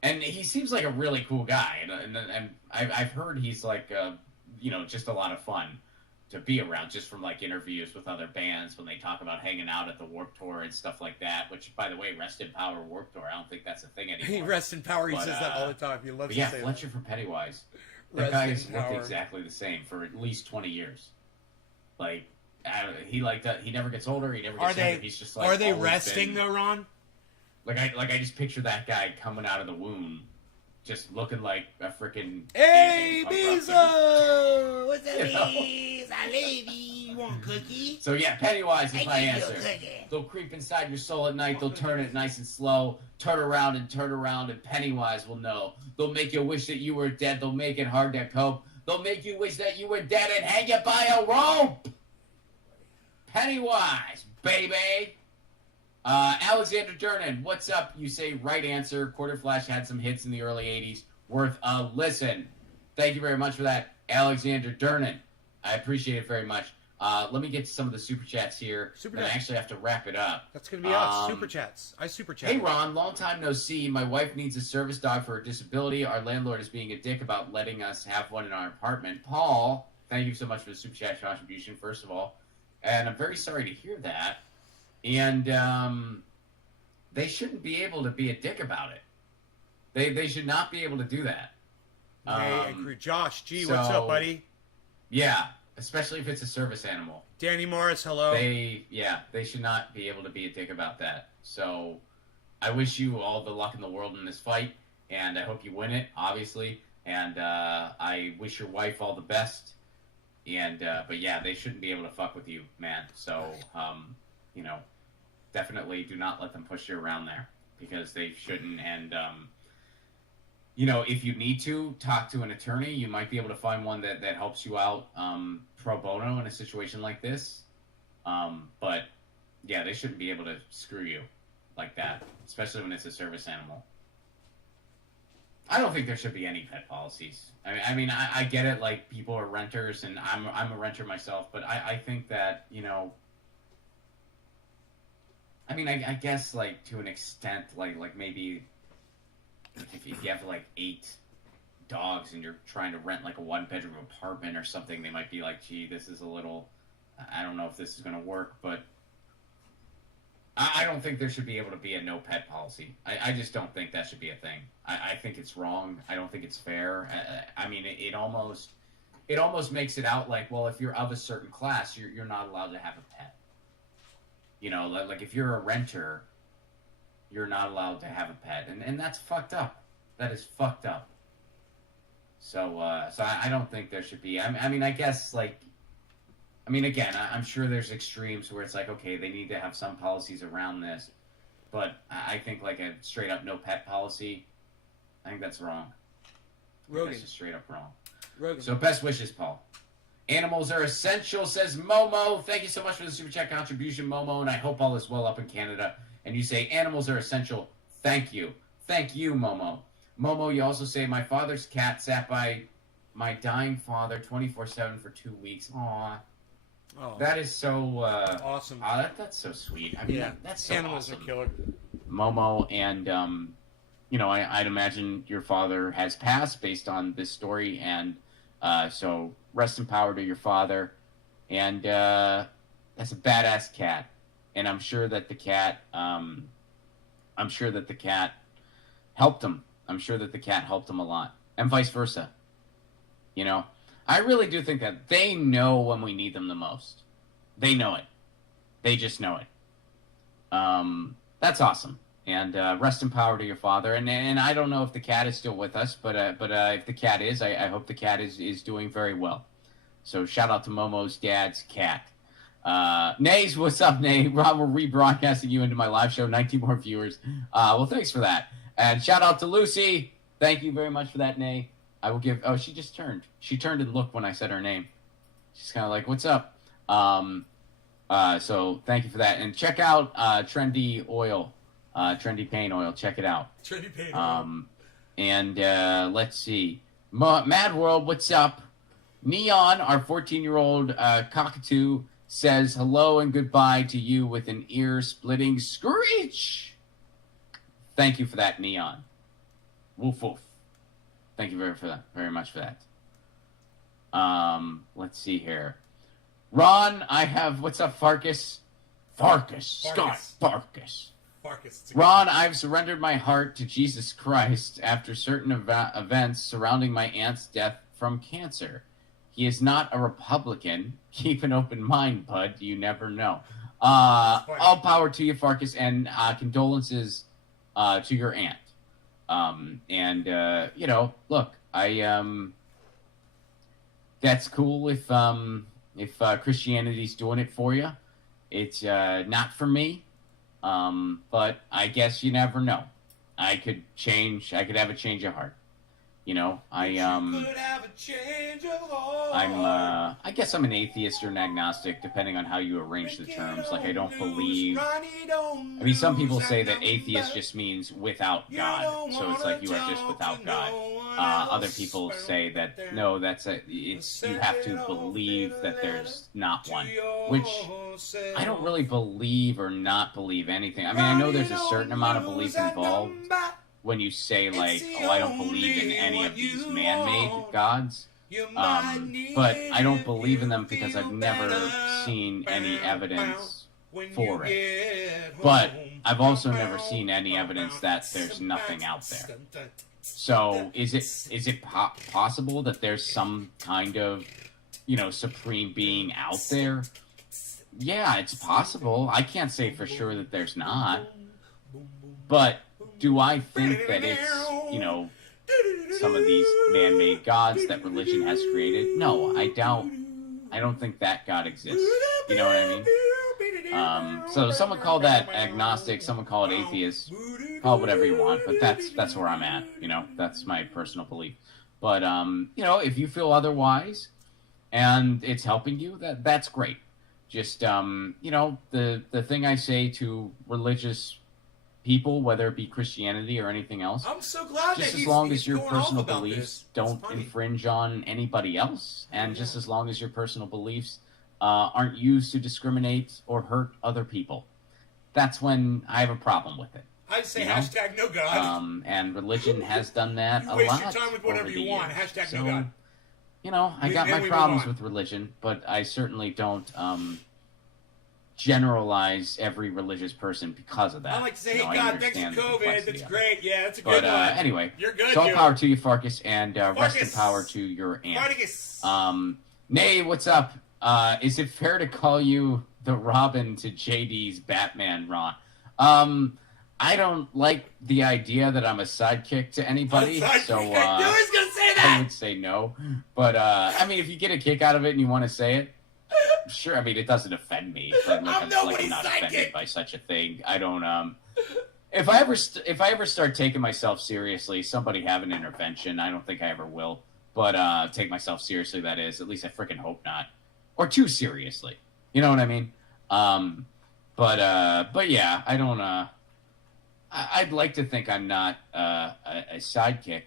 and he seems like a really cool guy, and I've heard he's like, just a lot of fun to be around, just from like interviews with other bands when they talk about hanging out at the Warped Tour and stuff like that. Which, by the way, rest in power, Warped Tour. I don't think that's a thing anymore. Rest in power. He says that all the time. He loves to say Fletcher that. from Pennywise. That guy has looked exactly the same for at least 20 years. Like, he like that. He never gets older. He never gets younger. He's just like. Are they resting though, Ron? Like I just picture that guy coming out of the womb, just looking like a freaking. Hey, Bezo! What's up, Bezo? I love you. You want cookie? So yeah, Pennywise is my answer. They'll creep inside your soul at night. They'll turn it nice and slow. Turn around, and Pennywise will know. They'll make you wish that you were dead. They'll make it hard to cope. They'll make you wish that you were dead and hang you by a rope. Pennywise, baby. Alexander Durnan, what's up? You say right answer. Quarter Flash had some hits in the early 80s. Worth a listen. Thank you very much for that, Alexander Durnan. I appreciate it very much. Let me get to some of the super chats here. I actually have to wrap it up. That's going to be us. Super chats. I super chat. Hey, Ron. Long time no see. My wife needs a service dog for her disability. Our landlord is being a dick about letting us have one in our apartment. Paul, thank you so much for the super chat contribution, first of all. And I'm very sorry to hear that. And they shouldn't be able to be a dick about it. They should not be able to do that. I agree. Josh, what's up, buddy? Yeah, especially if it's a service animal. Danny Morris, hello. They should not be able to be a dick about that. So I wish you all the luck in the world in this fight, and I hope you win it, obviously. And I wish your wife all the best. And but yeah, they shouldn't be able to fuck with you, man. So definitely do not let them push you around there, because they shouldn't. And if you need to talk to an attorney, you might be able to find one that helps you out pro bono in a situation like this. But yeah, they shouldn't be able to screw you like that, especially when it's a service animal. I don't think there should be any pet policies. I mean, I get it. Like, people are renters, and I'm a renter myself, but I think that, I mean, I guess, like, to an extent, like maybe if you have, like, 8 dogs and you're trying to rent, like, a 1-bedroom apartment or something, they might be like, gee, this is a little, I don't know if this is going to work, but I don't think there should be able to be a no pet policy. I just don't think that should be a thing. I think it's wrong. I don't think it's fair. I mean, it almost makes it out like, well, if you're of a certain class, you're not allowed to have a pet. Like if you're a renter, you're not allowed to have a pet, and that's fucked up. That is fucked up. So I don't think there should be. I mean, I guess, like, again, I'm sure there's extremes where it's like, okay, they need to have some policies around this, but I think like a straight up no pet policy, I think that's wrong. Rogan. That's just straight up wrong. Rogan. So best wishes, Paul. Animals are essential, says Momo. Thank you so much for the super chat contribution, Momo, and I hope all is well up in Canada. And you say animals are essential. Thank you. Thank you, Momo. Momo, you also say my father's cat sat by my dying father 24/7 for 2 weeks. Aww. Oh. That is so awesome. That's so sweet. I mean, that's so animals awesome. Are killer. Momo, and I'd imagine your father has passed based on this story, and so rest in power to your father. And that's a badass cat. And I'm sure that the cat helped him. I'm sure that the cat helped him a lot. And vice versa. You know, I really do think that they know when we need them the most. They know it. They just know it. That's awesome. And rest in power to your father. And I don't know if the cat is still with us, but if the cat is, I hope the cat is doing very well. So shout out to Momo's dad's cat. Nays, what's up, Nay? Rob, we're rebroadcasting you into my live show. 19 more viewers. Well, thanks for that. And shout out to Lucy. Thank you very much for that, Nay. I will give... Oh, she just turned. She turned and looked when I said her name. She's kind of like, what's up? So thank you for that. And check out Trendy Oil. Trendy Pain Oil. Check it out. Trendy Pain Oil. And let's see. Mad World, what's up? Neon, our 14-year-old cockatoo, says hello and goodbye to you with an ear-splitting screech. Thank you for that, Neon. Woof woof. Thank you very much for that. Let's see here. Ron, I have... What's up, Farkas? Scott Farkas. Ron, I've surrendered my heart to Jesus Christ after certain events surrounding my aunt's death from cancer. He is not a Republican. Keep an open mind, bud. You never know. All power to you, Farkas, and condolences to your aunt. You know, look, that's cool if Christianity's doing it for you. It's not for me, but I guess you never know. I could have a change of heart. You know, I guess I'm an atheist or an agnostic, depending on how you arrange the terms. Like, I don't believe... I mean, some people say that atheist just means without God. So it's like you are just without God. Other people say that, no, you have to believe that there's not one. Which, I don't really believe or not believe anything. I mean, I know there's a certain amount of belief involved when you say, like, oh, I don't believe in any of these man-made gods. But I don't believe in them because I've never seen any evidence for it. But I've also never seen any evidence that there's nothing out there. So is it possible that there's some kind of, you know, supreme being out there? Yeah, it's possible. I can't say for sure that there's not. But do I think that it's, you know, some of these man-made gods that religion has created? No, I don't think that God exists. You know what I mean? So someone call that agnostic, someone call it atheist, call it whatever you want, but that's where I'm at, you know, that's my personal belief. But, you know, if you feel otherwise, and it's helping you, that's great. Just, you know, the thing I say to religious people, whether it be Christianity or anything else, I'm so glad just that as long as your going personal off about beliefs this. don't infringe on anybody else, and just as long as your personal beliefs aren't used to discriminate or hurt other people, that's when I have a problem with it. I'd say you know? hashtag no God. And religion has done that a lot. You waste your time with whatever you want. Years. Hashtag So, no God. You know, I got my problems with religion, but I certainly don't generalize every religious person because of that. I like to say, you know, hey, God, thanks for COVID. That's great. Yeah, that's a good one. Anyway, you're good. So all power to you, Farkas, and rest in power to your aunt. Farkas. Nay, what's up? Is it fair to call you the Robin to JD's Batman, Ron? I don't like the idea that I'm a sidekick to anybody, so I knew he was gonna say that. I would say no. But I mean, if you get a kick out of it and you want to say it, sure. I mean, it doesn't offend me. But I'm not offended by such a thing. I don't. If I ever start taking myself seriously, somebody have an intervention. I don't think I ever will. But take myself seriously, that is. At least I freaking hope not. Or too seriously. You know what I mean? But yeah, I don't. I'd like to think I'm not a sidekick.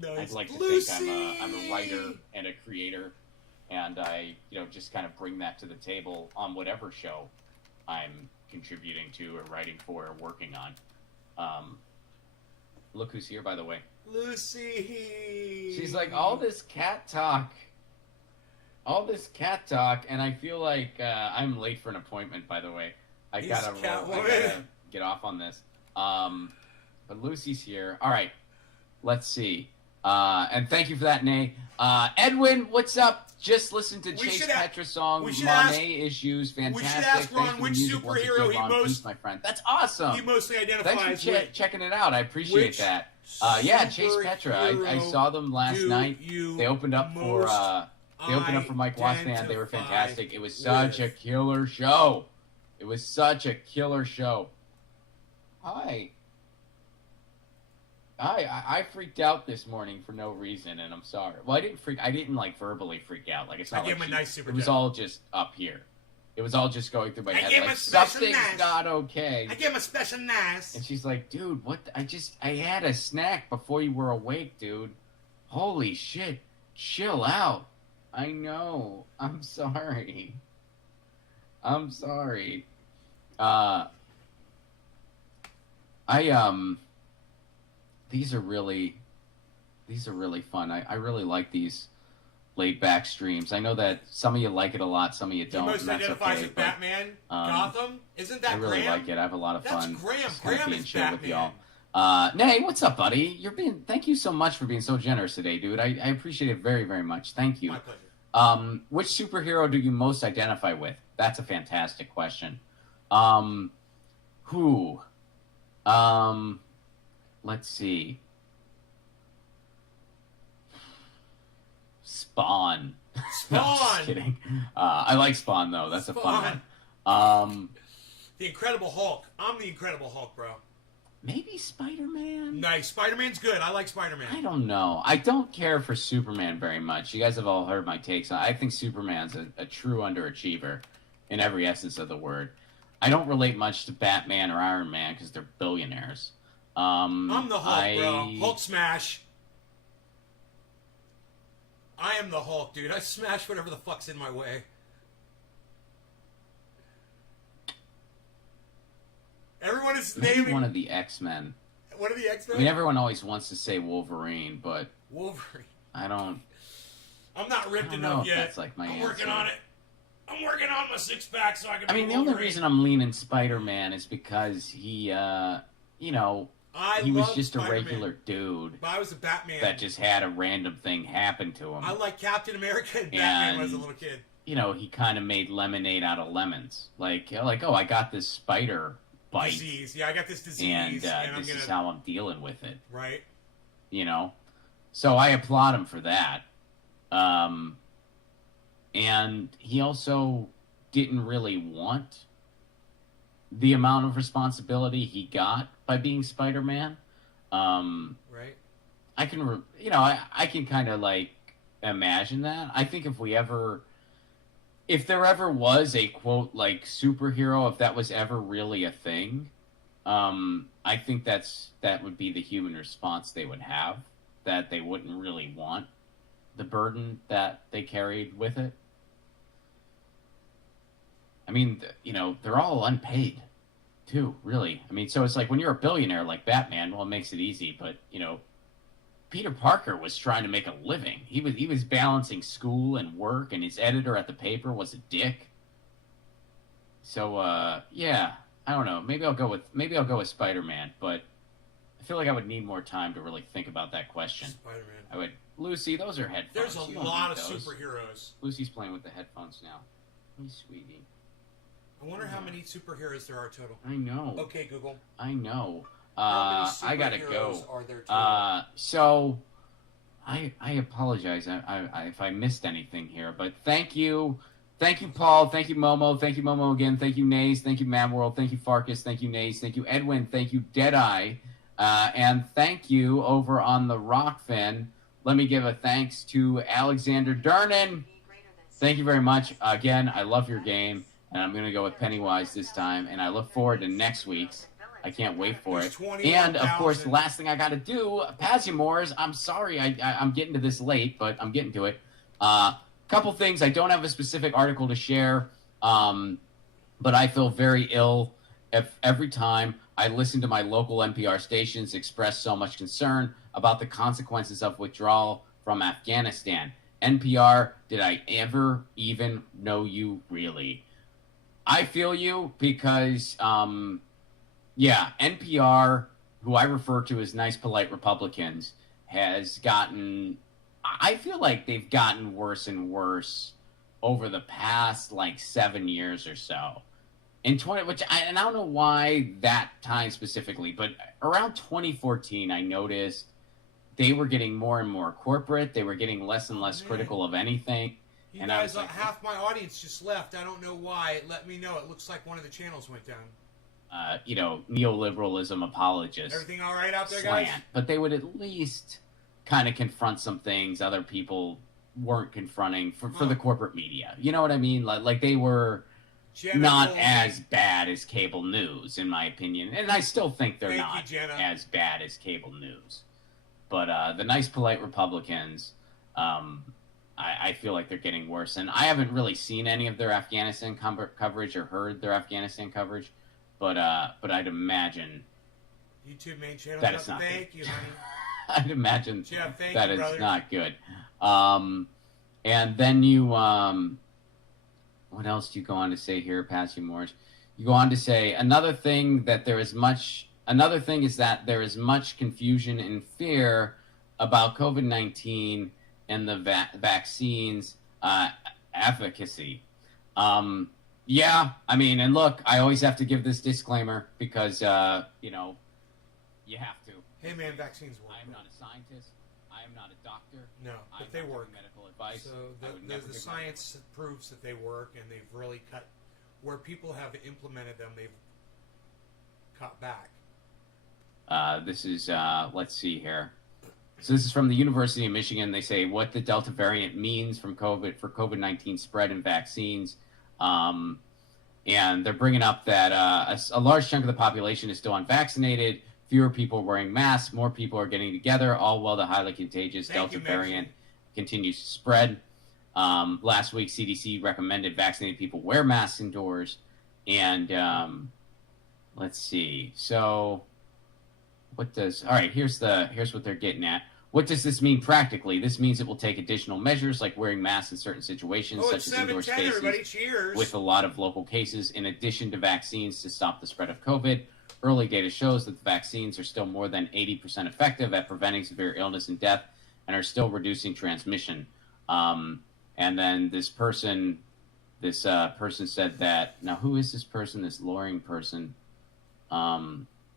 Nice. I'd like to think I'm a writer and a creator, and I, you know, just kind of bring that to the table on whatever show I'm contributing to or writing for or working on. Look who's here, by the way. Lucy. She's like, all this cat talk. all this cat talk, and I feel like I'm late for an appointment. By the way, I gotta get off on this. But Lucy's here. All right, let's see. And thank you for that, Nay. Edwin, what's up? Just listen to Chase Petra's song, Monet Issues. Fantastic. We should ask Ron which superhero he most... my friend. That's awesome. He mostly identifies Thanks for checking it out. I appreciate that. Yeah, Chase Petra. I saw them last night. They opened up for Mike Watt's band. They were fantastic. It was such a killer show. It was such a killer show. Hi. I freaked out this morning for no reason, and I'm sorry. Well, I didn't like verbally freak out. Like it's not. I gave him a nice super. It was all just up here. It was all just going through my head. Like something's not okay. I gave him a special nice. And she's like, dude, what? I had a snack before you were awake, dude. Holy shit! Chill out. I know. I'm sorry. I'm sorry. These are really fun. I really like these laid back streams. I know that some of you like it a lot, some of you don't. He most identifies with Batman, Gotham. Isn't that Graham? I really like it. I have a lot of fun. That's Graham. Graham is Batman. With y'all. Nay, what's up, buddy? Thank you so much for being so generous today, dude. I appreciate it very, very much. Thank you. My pleasure. Which superhero do you most identify with? That's a fantastic question. Who? Let's see. Spawn. Spawn. No, just kidding. I like Spawn though. That's a fun one. The Incredible Hulk. I'm the Incredible Hulk, bro. Maybe Spider-Man. Nice. Spider-Man's good. I like Spider-Man. I don't know. I don't care for Superman very much. You guys have all heard my takes on it. I think Superman's a true underachiever in every essence of the word. I don't relate much to Batman or Iron Man because they're billionaires. I'm the Hulk, bro. Hulk smash. I am the Hulk, dude. I smash whatever the fuck's in my way. Everyone is naming... Maybe one of the X-Men. One of the X-Men? I mean, everyone always wants to say Wolverine, but... Wolverine. I don't... I'm not ripped enough yet. That's like my answer. Working on it. I'm working on my six-pack so I can be the only reason I'm leaning Spider-Man is because he, he was just a regular dude. But I was a Batman. That just had a random thing happen to him. I like Captain America and Batman when I was a little kid. He kind of made lemonade out of lemons. Like, oh, I got this spider bite. Disease. Yeah, I got this disease. And this is how I'm dealing with it. Right. So I applaud him for that. And he also didn't really want the amount of responsibility he got by being Spider-Man. Right. I can, I can kind of like imagine that. I think if there ever was a quote like superhero, if that was ever really a thing, I think that would be the human response they would have, that they wouldn't really want the burden that they carried with it. I mean, they're all unpaid, too, really. I mean, so it's like when you're a billionaire like Batman, well, it makes it easy. But, Peter Parker was trying to make a living. He was balancing school and work, and his editor at the paper was a dick. So, yeah, I don't know. Maybe I'll go with Spider-Man, but I feel like I would need more time to really think about that question. Spider-Man. Lucy, those are headphones. There's a lot of superheroes. Lucy's playing with the headphones now. Hey, sweetie. I wonder how many superheroes there are total. I know. Okay, Google. I know. How many I gotta go. Are there total? So I apologize if I missed anything here, but thank you, Paul, thank you, Momo, again, thank you, Nays, thank you, Mad World, thank you, Farkas, thank you, Nays, thank you, Edwin, thank you, Deadeye, and thank you over on the Rockfin. Let me give a thanks to Alexander Durnan. Thank you very much. Again, I love your game. And I'm going to go with Pennywise this time. And I look forward to next week's. I can't wait for it. And, of course, the last thing I got to do, Pazimores, I'm sorry I'm getting to this late, but I'm getting to it. Couple things. I don't have a specific article to share, but I feel very ill if every time I listen to my local NPR stations express so much concern about the consequences of withdrawal from Afghanistan. NPR, did I ever even know you really? I feel you because, NPR, who I refer to as nice, polite Republicans, has gotten, I feel like they've gotten worse and worse over the past, 7 years or so. In I don't know why that time specifically, but around 2014, I noticed they were getting more and more corporate. They were getting less and less critical of anything. You guys, half my audience just left. I don't know why. Let me know. It looks like one of the channels went down. Neoliberalism apologists. Everything all right out there, guys? But they would at least kind of confront some things other people weren't confronting for the corporate media. You know what I mean? Like they were not as bad as cable news, in my opinion. And I still think they're not as bad as cable news. But the nice, polite Republicans, I feel like they're getting worse. And I haven't really seen any of their Afghanistan coverage or heard their Afghanistan coverage. But I'd imagine YouTube main channel. That it's not Thank you, honey. I'd imagine that it's it's not good. And then you, what else do you go on to say here, Patsy Morris? You go on to say another thing is that there is much confusion and fear about COVID-19 and the vaccines efficacy. Yeah, I mean, and look, I always have to give this disclaimer because, you have to. Hey, man, vaccines work. I am not a scientist. I am not a doctor. No, but they work. Medical advice. So the science proves that they work, and they've really cut where people have implemented them. They've cut back. This is let's see here. So this is from the University of Michigan. They say what the Delta variant means for COVID-19 spread and vaccines. And they're bringing up that a large chunk of the population is still unvaccinated. Fewer people are wearing masks. More people are getting together, all while the highly contagious Delta variant continues to spread. Last week, CDC recommended vaccinated people wear masks indoors. And let's see. So all right, here's what they're getting at. What does this mean practically? This means it will take additional measures like wearing masks in certain situations, such as indoor spaces with a lot of local cases, in addition to vaccines to stop the spread of COVID. Early data shows that the vaccines are still more than 80% effective at preventing severe illness and death and are still reducing transmission. And then this person said that, now who is this person, this Loring person?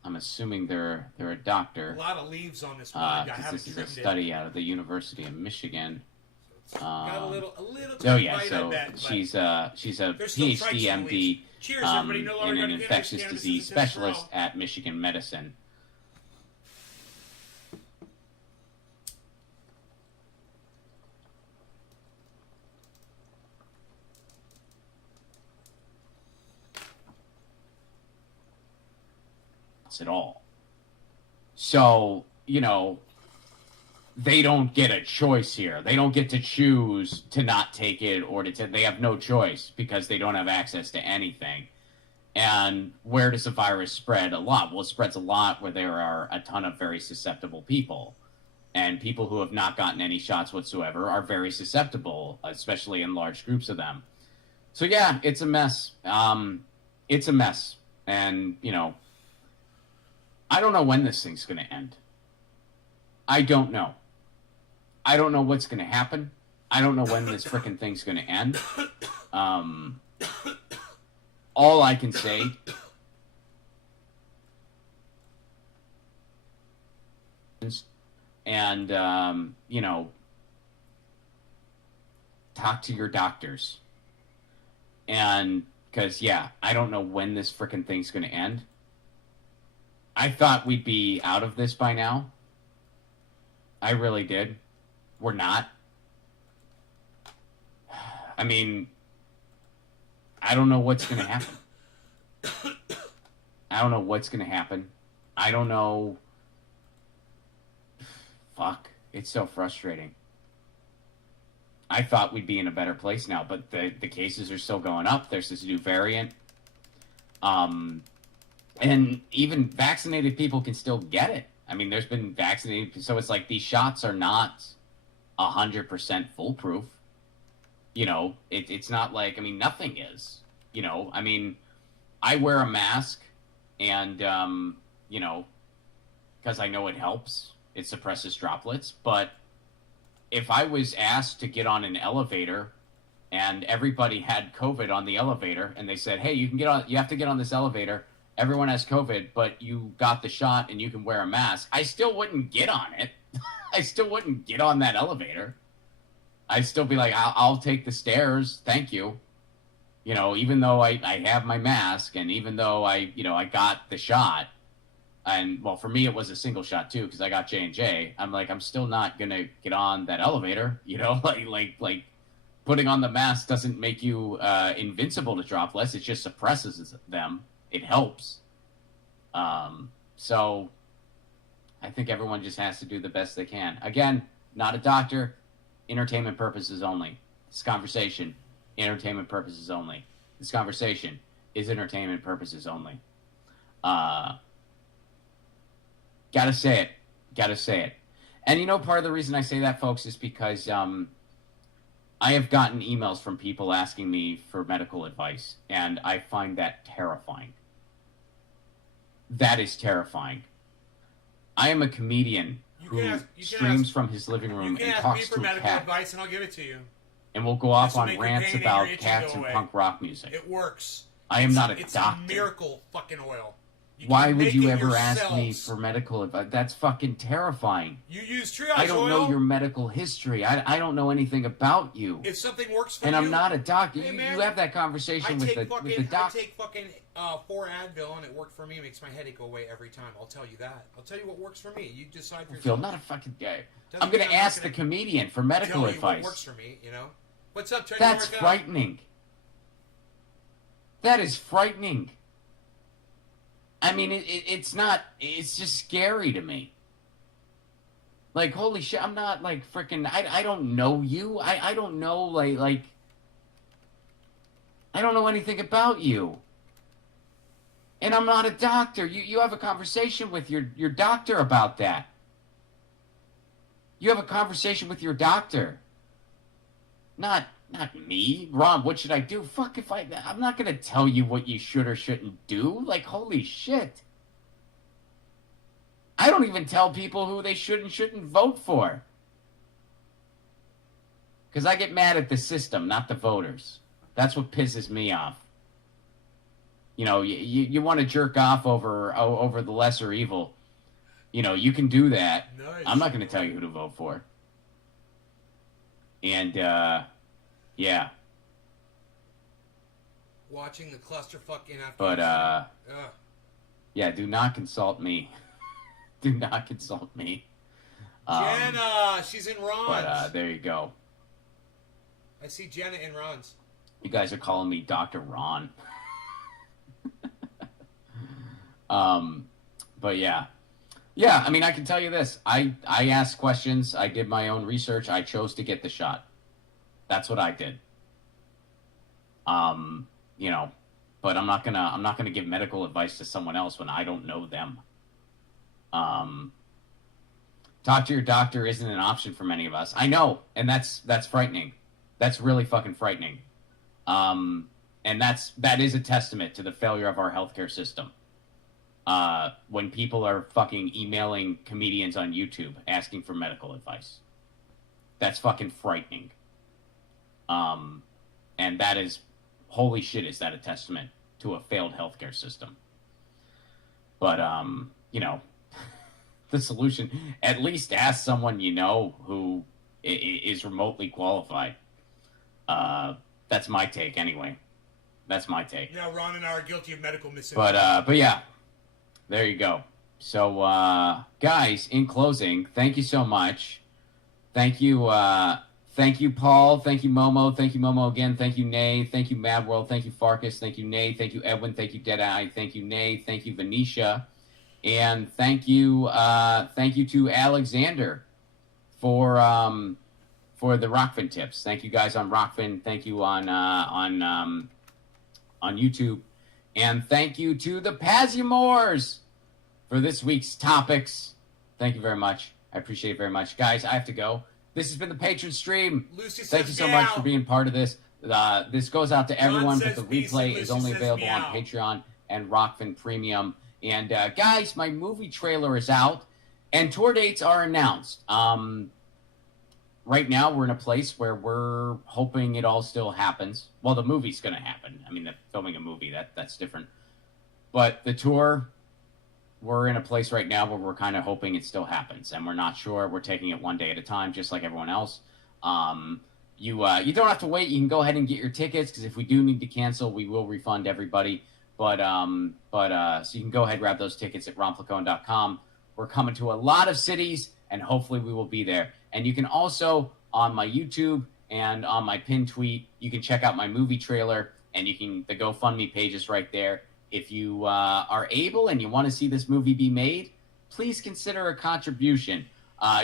I'm assuming they're a doctor. A lot of leaves on this one. This is a study out of the University of Michigan. Got a little so she's a PhD, MD, and an infectious disease specialist at Michigan Medicine. At all. So, they don't get a choice here. They don't get to choose to not take it or they have no choice because they don't have access to anything. And where does the virus spread a lot? Well, it spreads a lot where there are a ton of very susceptible people. And people who have not gotten any shots whatsoever are very susceptible, especially in large groups of them. So, yeah, it's a mess. It's a mess. And, I don't know when this thing's going to end. I don't know. I don't know what's going to happen. I don't know when this frickin' thing's going to end. All I can say and, talk to your doctors. And, because, I don't know when this frickin' thing's going to end. I thought we'd be out of this by now. I really did. We're not. I mean, I don't know what's going to happen. I don't know what's going to happen. I don't know. Fuck. It's so frustrating. I thought we'd be in a better place now, but the cases are still going up. There's this new variant. And even vaccinated people can still get it. I mean, there's been vaccinated, so it's like these shots are not 100% foolproof. You know, it's not like, I mean, nothing is. You know, I mean, I wear a mask, and, you know, because I know it helps. It suppresses droplets. But if I was asked to get on an elevator and everybody had COVID on the elevator, and they said, hey, you have to get on this elevator. Everyone has COVID, but you got the shot and you can wear a mask. I still wouldn't get on it. I still wouldn't get on that elevator. I'd still be like, I'll take the stairs. Thank you. You know, even though I have my mask, and even though I got the shot, and well, for me, it was a single shot too, because I got J&J. I'm like, I'm still not going to get on that elevator. You know, like putting on the mask doesn't make you invincible to droplets. It just suppresses them. It helps. So I think everyone just has to do the best they can. Again, not a doctor. Entertainment purposes only. This conversation, entertainment purposes only. This conversation is entertainment purposes only. Gotta say it. Gotta say it. And you know, part of the reason I say that, folks, is because I have gotten emails from people asking me for medical advice, and I find that terrifying. That is terrifying. I am a comedian who streams from his living room and talks to a cat. You can ask me for medical advice, and I'll give it to you. And we'll go off on rants about cats and punk rock music. It works. I am not a doctor. It's a miracle fucking oil. Why would you ever ask me for medical advice? That's fucking terrifying. You use triage oil. I don't know your medical history. I don't know anything about you. If something works for you... And I'm not a doctor. Hey, you have that conversation with the doctor. I take fucking 4 Advil, and it worked for me. It makes my headache go away every time. I'll tell you that. I'll tell you what works for me. You decide for yourself. Phil, not a fucking guy. I'm going to ask the comedian for medical advice. What works for me, you know? What's up, Tony? That's frightening. That is frightening. I mean, it's not, it's just scary to me. Like, holy shit, I'm not, like, freaking, I don't know you. I don't know, like, I don't know anything about you. And I'm not a doctor. You have a conversation with your doctor about that. You have a conversation with your doctor. Not me. Ron, what should I do? Fuck if I'm not going to tell you what you should or shouldn't do. Like, holy shit. I don't even tell people who they should and shouldn't vote for. Because I get mad at the system, not the voters. That's what pisses me off. You know, you want to jerk off over the lesser evil. You know, you can do that. Nice. I'm not going to tell you who to vote for. And, yeah. Watching the clusterfuck in Afghanistan. But, yeah, do not consult me. Do not consult me. Jenna, she's in Ron's. But, there you go. I see Jenna in Ron's. You guys are calling me Dr. Ron. But yeah. Yeah, I mean, I can tell you this. I asked questions. I did my own research. I chose to get the shot. That's what I did. You know, but I'm not gonna give medical advice to someone else when I don't know them. Talk to your doctor isn't an option for many of us. I know, and that's frightening. That's really fucking frightening. And that is a testament to the failure of our healthcare system. When people are fucking emailing comedians on YouTube asking for medical advice. That's fucking frightening. And that is, holy shit, is that a testament to a failed healthcare system. But, you know, the solution, at least ask someone you know who is remotely qualified. That's my take anyway. That's my take. Yeah, Ron and I are guilty of medical misinformation. But yeah, there you go. So, guys, in closing, thank you so much. Thank you, Paul. Thank you, Momo. Thank you, Momo again. Thank you, Nay. Thank you, Mad World. Thank you, Farkas. Thank you, Nay. Thank you, Edwin. Thank you, Deadeye. Thank you, Nay. Thank you, Venetia. And thank you to Alexander for the Rockfin tips. Thank you guys on Rockfin. Thank you on YouTube. And thank you to the Pazumors for this week's topics. Thank you very much. I appreciate it very much. Guys, I have to go. This has been the Patron Stream. Lucy says Thank you so meow. much for being part of this. This goes out to everyone, but says the peace and replay Lucy is only says available meow. on Patreon and Rockfin Premium. And guys, my movie trailer is out, and tour dates are announced. Right now, we're in a place where we're hoping it all still happens. Well, the movie's going to happen. I mean, filming a movie, that's different. But the tour, we're in a place right now where we're kind of hoping it still happens, and we're not sure. We're taking it one day at a time, just like everyone else. You don't have to wait. You can go ahead and get your tickets, because if we do need to cancel, we will refund everybody. But so you can go ahead and grab those tickets at romflacone.com. We're coming to a lot of cities, and hopefully we will be there. And you can also, on my YouTube and on my pinned tweet, you can check out my movie trailer, and the GoFundMe page is right there. If you are able and you want to see this movie be made, please consider a contribution.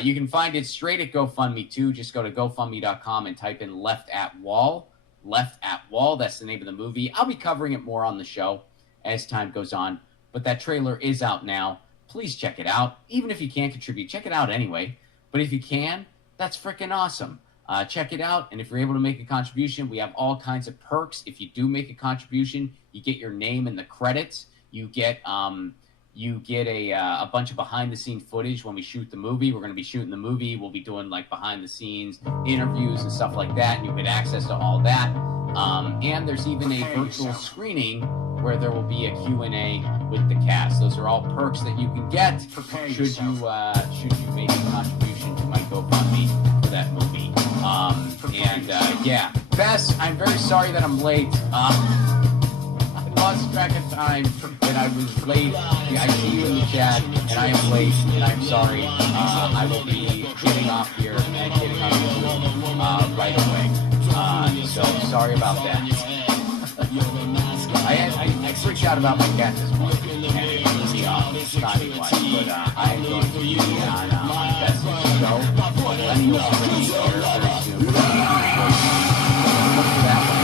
You can find it straight at GoFundMe too. Just go to GoFundMe.com and type in Left at Wall. Left at Wall, that's the name of the movie. I'll be covering it more on the show as time goes on. But that trailer is out now. Please check it out. Even if you can't contribute, check it out anyway. But if you can, that's freaking awesome. Check it out. And if you're able to make a contribution, we have all kinds of perks. If you do make a contribution, you get your name in the credits. You get a bunch of behind-the-scenes footage when we shoot the movie. We're going to be shooting the movie. We'll be doing like behind-the-scenes interviews and stuff like that, and you get access to all that. And there's even a virtual screening where there will be a Q&A with the cast. Those are all perks that you can get should you make a contribution to my GoFundMe for that movie. Yeah, Bess, I'm very sorry that I'm late. I lost track of time, and I was late. I see you in the chat, and I am late, and I'm sorry. I will be getting off here and getting on YouTube right away. So sorry about that. I freaked out about my cat this morning, and it really timing-wise, but I am going to be on Bess's show. Lenny will be here very soon. Look for that one.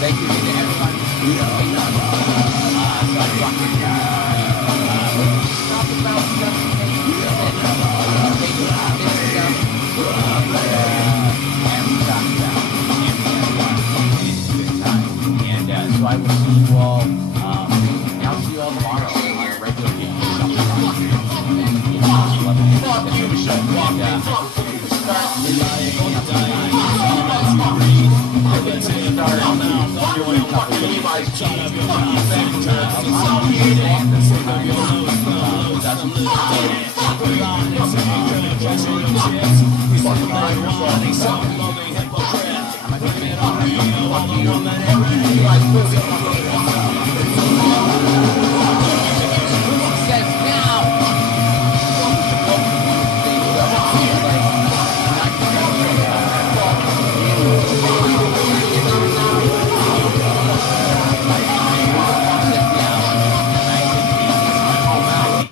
Thank you to everyone. So I will see you all. I'll see you all tomorrow on a regular week.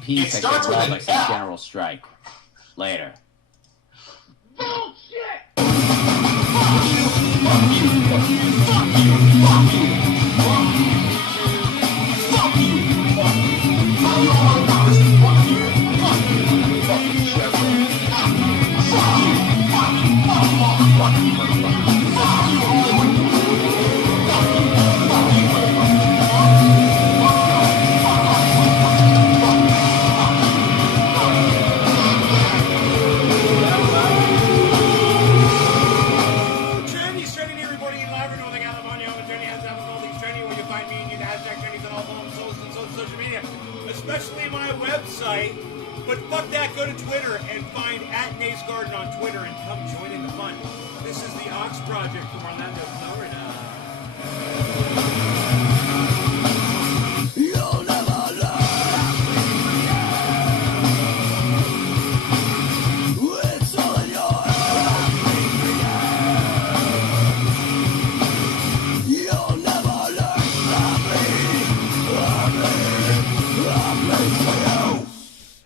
Peace, I get robbed by some general strike. Later. Especially my website. But fuck that, go to Twitter and find @NaceGarden on Twitter and come join in the fun. This is the Ox Project from Orlando, Florida. You'll never learn. It's all in your head. You'll never learn.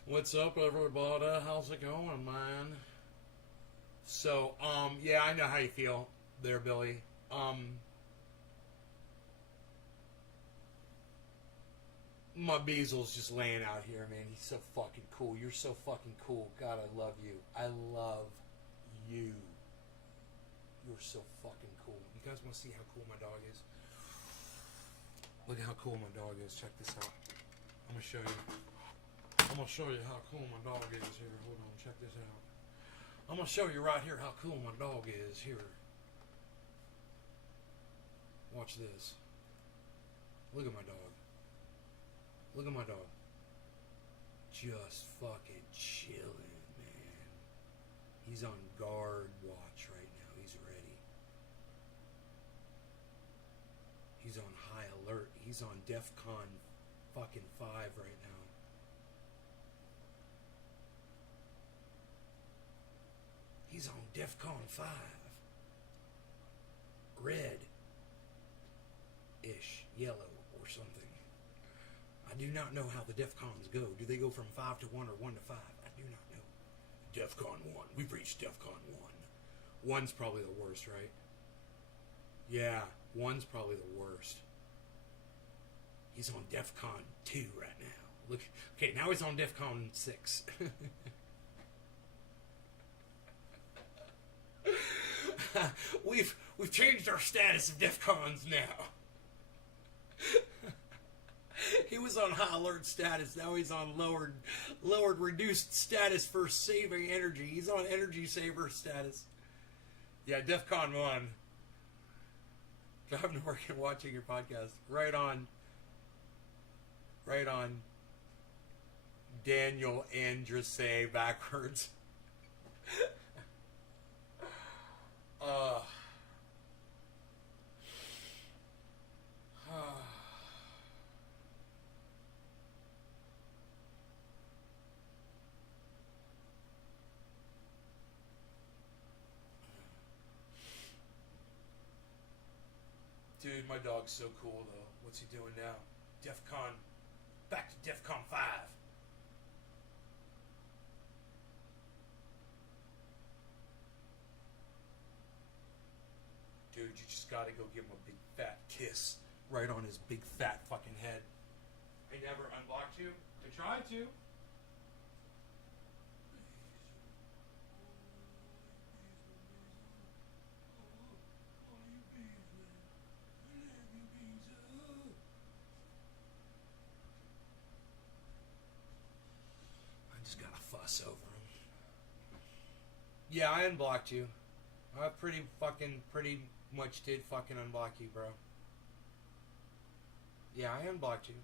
What's up, everybody? How's it going, man? So, yeah, I know how you feel there, Billy. My Basil's just laying out here, man. He's so fucking cool. You're so fucking cool. God, I love you. I love you. You're so fucking cool. You guys want to see how cool my dog is? Look at how cool my dog is. Check this out. I'm going to show you. I'm going to show you how cool my dog is here. Hold on. Check this out. I'm going to show you right here how cool my dog is here. Watch this. Look at my dog. Look at my dog. Just fucking chilling, man. He's on guard watch right now. He's ready. He's on high alert. He's on DEFCON fucking 5 right now. He's on DEFCON 5. Red-ish, yellow, or something. I do not know how the DEFCONs go. Do they go from 5 to 1 or 1 to 5? I do not know. DEFCON 1. We've reached DEFCON 1. 1's probably the worst, right? Yeah, 1's probably the worst. He's on DEFCON 2 right now. Look, okay, now he's on DEFCON 6. We've changed our status of DEFCONs now. He was on high alert status. Now he's on lowered reduced status for saving energy. He's on energy saver status. Yeah, DEFCON 1. Driving to work and watching your podcast. Right on. Daniel Andrese backwards. Dude, my dog's so cool, though. What's he doing now? DEFCON. Back to DEFCON 5. Dude, you just gotta go give him a big fat kiss right on his big fat fucking head. I never unblocked you. I tried to. I just gotta fuss over him. Yeah, I unblocked you. I pretty much did fucking unblock you, bro. Yeah, I unblocked you.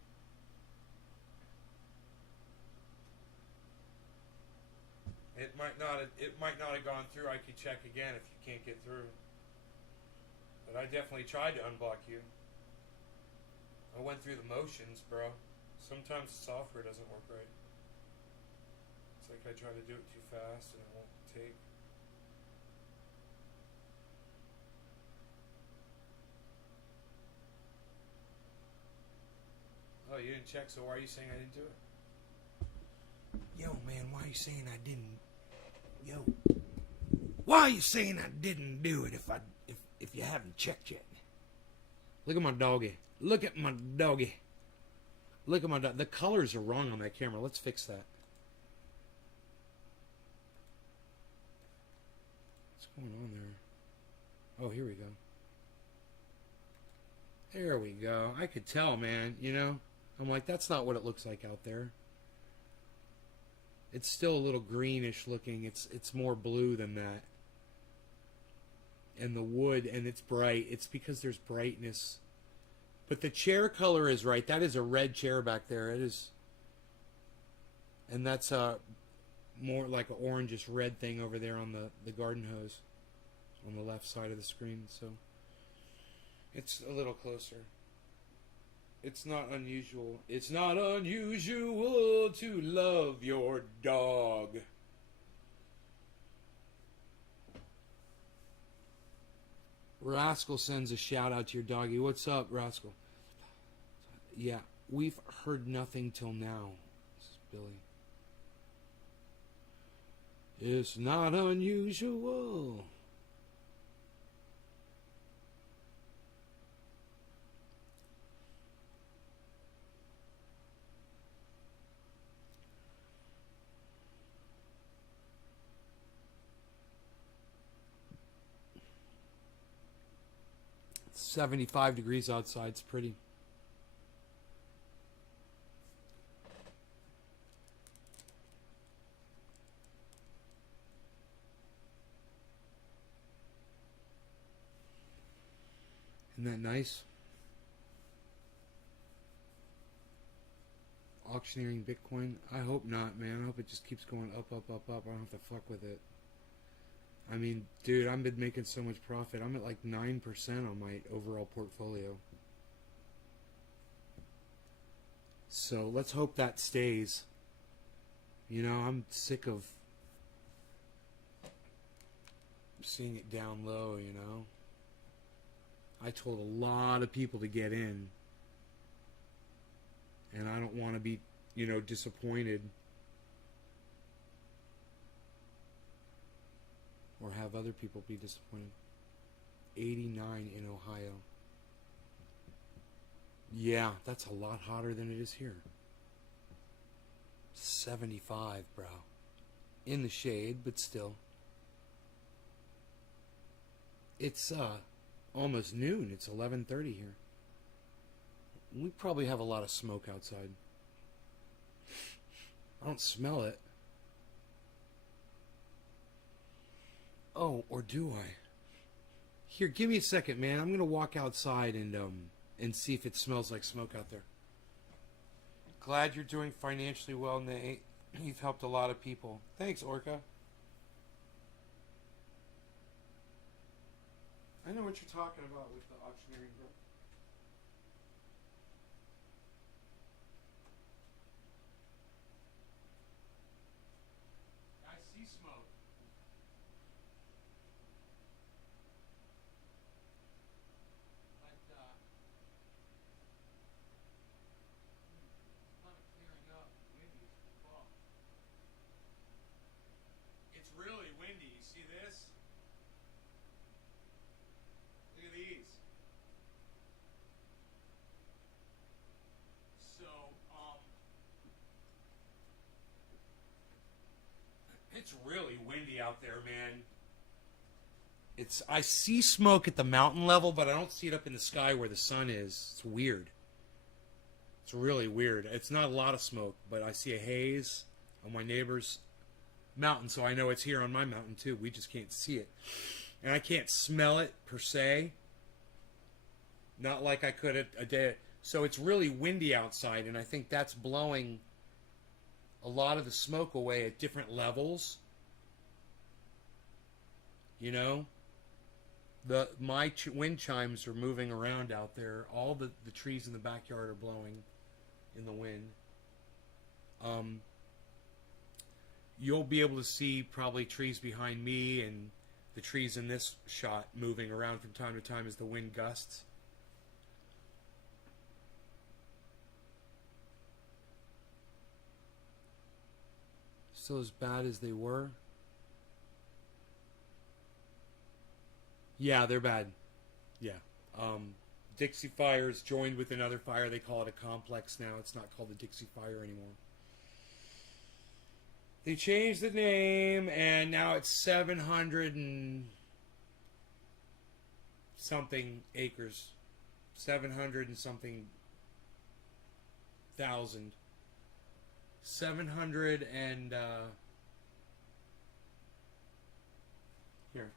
It might not have gone through. I could check again if you can't get through. But I definitely tried to unblock you. I went through the motions, bro. Sometimes the software doesn't work right. It's like I try to do it too fast and it won't take. Oh, you didn't check, so why are you saying I didn't do it? Yo, man, why are you saying I didn't? Yo, why are you saying I didn't do it if you haven't checked yet? Look at my doggy. Look at my doggy. Look at my dog. The colors are wrong on that camera. Let's fix that. What's going on there? Oh, here we go. There we go. I could tell, man, you know? I'm like, that's not what it looks like out there. It's still a little greenish looking. It's more blue than that. And the wood, and it's bright. It's because there's brightness. But the chair color is right. That is a red chair back there. It is. And that's more like an orangish red thing over there on the garden hose. On the left side of the screen. So it's a little closer. It's not unusual. It's not unusual to love your dog. Rascal sends a shout out to your doggy. What's up, Rascal? Yeah, we've heard nothing till now. This is Billy. It's not unusual. 75 degrees outside. It's pretty. Isn't that nice? Auctioneering Bitcoin? I hope not, man. I hope it just keeps going up, up, up, up. I don't have to fuck with it. I mean, dude, I've been making so much profit. I'm at like 9% on my overall portfolio. So let's hope that stays. You know, I'm sick of seeing it down low, you know. I told a lot of people to get in. And I don't want to be, you know, disappointed. Or have other people be disappointed. 89 in Ohio. Yeah, that's a lot hotter than it is here. 75, bro. In the shade, but still. It's almost noon. It's 11:30 here. We probably have a lot of smoke outside. I don't smell it. Oh, or do I? Here, give me a second, man. I'm gonna walk outside and see if it smells like smoke out there. Glad you're doing financially well, Nate. You've helped a lot of people. Thanks, Orca. I know what you're talking about with the auctioneering group. I see smoke. But, kind of clearing up. Windy as fuck. It's really windy. You see this? Look at these. So, it's really windy out there, man. I see smoke at the mountain level, but I don't see it up in the sky where the sun is. It's weird. It's really weird. It's not a lot of smoke, but I see a haze on my neighbor's mountain, so I know it's here on my mountain too. We just can't see it. And I can't smell it per se. Not like I could a day. So it's really windy outside, and I think that's blowing a lot of the smoke away at different levels. You know? My wind chimes are moving around out there. All the trees in the backyard are blowing in the wind. You'll be able to see probably trees behind me and the trees in this shot moving around from time to time as the wind gusts. Still as bad as they were? Yeah, they're bad. Yeah. Dixie Fire's joined with another fire. They call it a complex now. It's not called the Dixie Fire anymore. They changed the name, and now it's 700 and something acres. 700 and something thousand. 700 and here.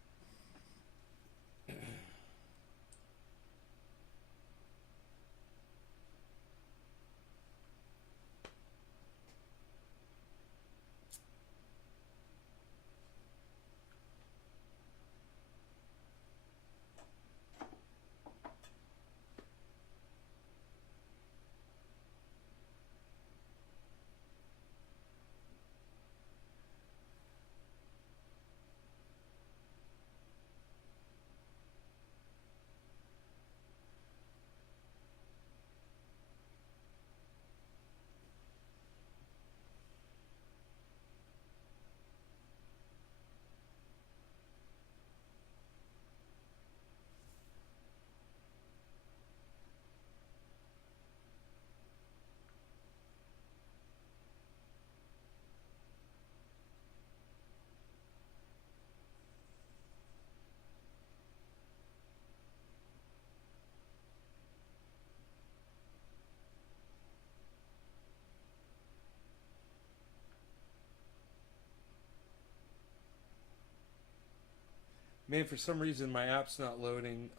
Man, for some reason my app's not loading.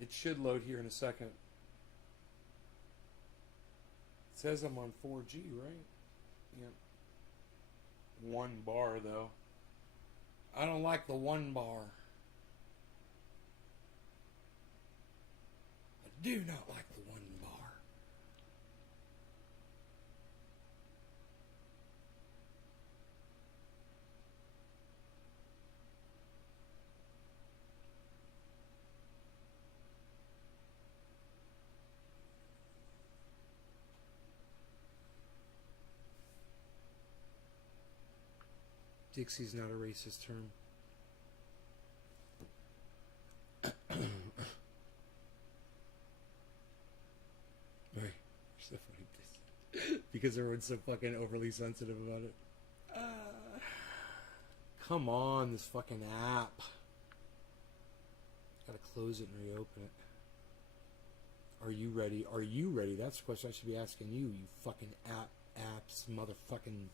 It should load here in a second. It says I'm on 4G, right? Yeah. 1 bar, though. I don't like the 1 bar. I do not like the 1 bar. Dixie's not a racist term. Right. So funny. Because everyone's so fucking overly sensitive about it. Come on, this fucking app. Gotta close it and reopen it. Are you ready? Are you ready? That's the question I should be asking you, you fucking apps, motherfucking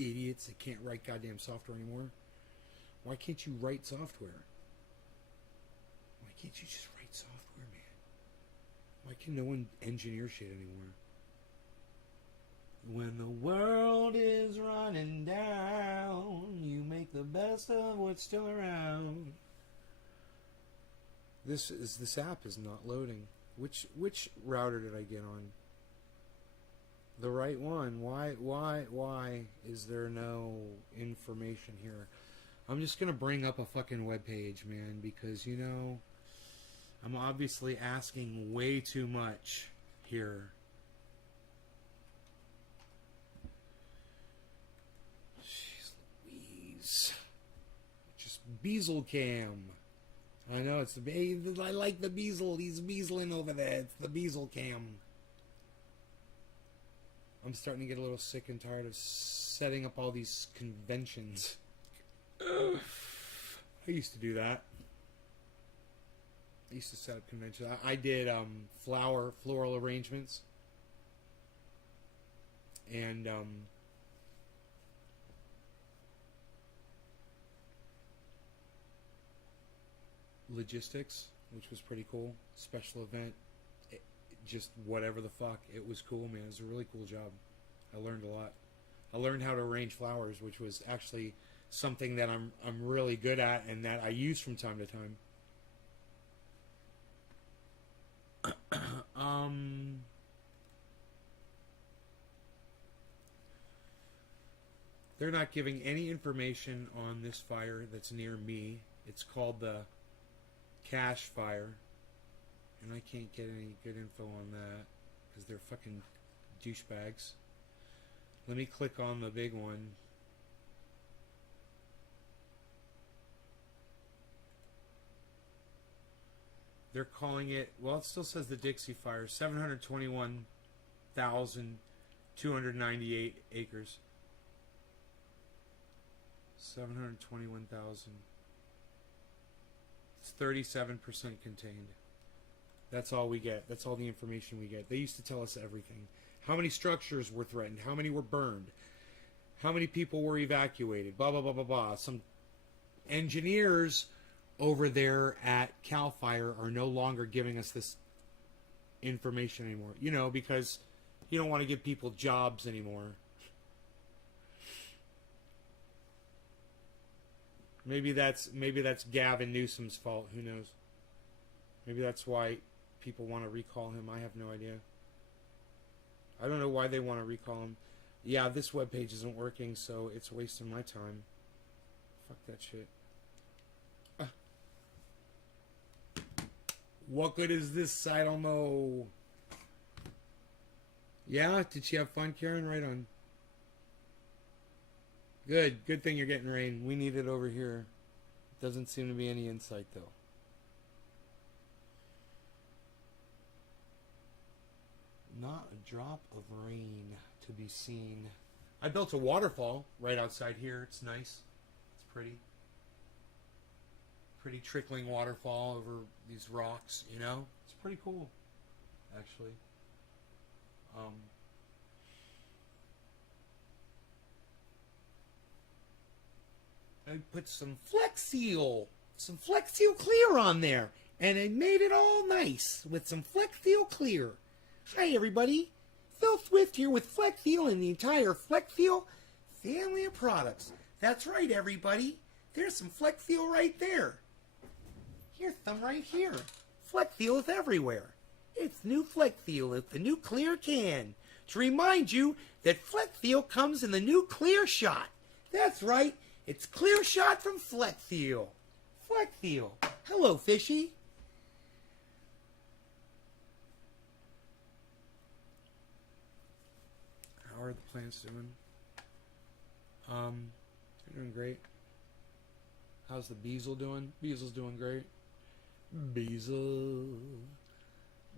idiots that can't write goddamn software anymore. Why can't you write software? Why can't you just write software, man? Why can no one engineer shit anymore? When the world is running down, you make the best of what's still around. This app is not loading. Which router did I get on? The right one. Why is there no information here? I'm just gonna bring up a fucking webpage, man, because you know I'm obviously asking way too much here. Jeez Louise. Just Beazle Cam. I know it's the I like the Beazle. He's Beazling over there. It's the Beazle Cam. I'm starting to get a little sick and tired of setting up all these conventions. I used to do that. I used to set up conventions. I did floral arrangements. And logistics, which was pretty cool. Special event. Just whatever the fuck. It was cool, man. It was a really cool job. I learned a lot. I learned how to arrange flowers, which was actually something that I'm really good at and that I use from time to time. They're not giving any information on this fire that's near me. It's called the Cache Fire. And I can't get any good info on that because they're fucking douchebags. Let me click on the big one. They're calling it, well, it still says the Dixie Fire, 721,298 acres. 721,000. It's 37% contained. That's all we get. That's all the information we get. They used to tell us everything. How many structures were threatened? How many were burned? How many people were evacuated? Blah, blah, blah, blah, blah. Some engineers over there at CAL FIRE are no longer giving us this information anymore. You know, because you don't want to give people jobs anymore. Maybe that's Gavin Newsom's fault. Who knows? Maybe that's why people want to recall him. I have no idea. I don't know why they want to recall him. Yeah, this webpage isn't working, so it's wasting my time. Fuck that shit. What good is this? I don't know. Yeah? Did she have fun, Karen? Right on. Good. Good thing you're getting rain. We need it over here. Doesn't seem to be any insight, though. Not a drop of rain to be seen. I built a waterfall right outside here. It's nice. It's pretty. Pretty trickling waterfall over these rocks, you know? It's pretty cool, actually. I put some Flex Seal Clear on there, and I made it all nice with some Flex Seal Clear. Hi everybody, Phil Swift here with Flex Seal and the entire Flex Seal family of products. That's right everybody, there's some Flex Seal right there. Here's some right here. Flex Seal is everywhere. It's new Flex Seal with the new clear can. To remind you that Flex Seal comes in the new Clear Shot. That's right, it's Clear Shot from Flex Seal. Flex Seal. Hello, fishy. How are the plants doing? They're doing great. How's the Beazle doing? Beazle's doing great. Beazle.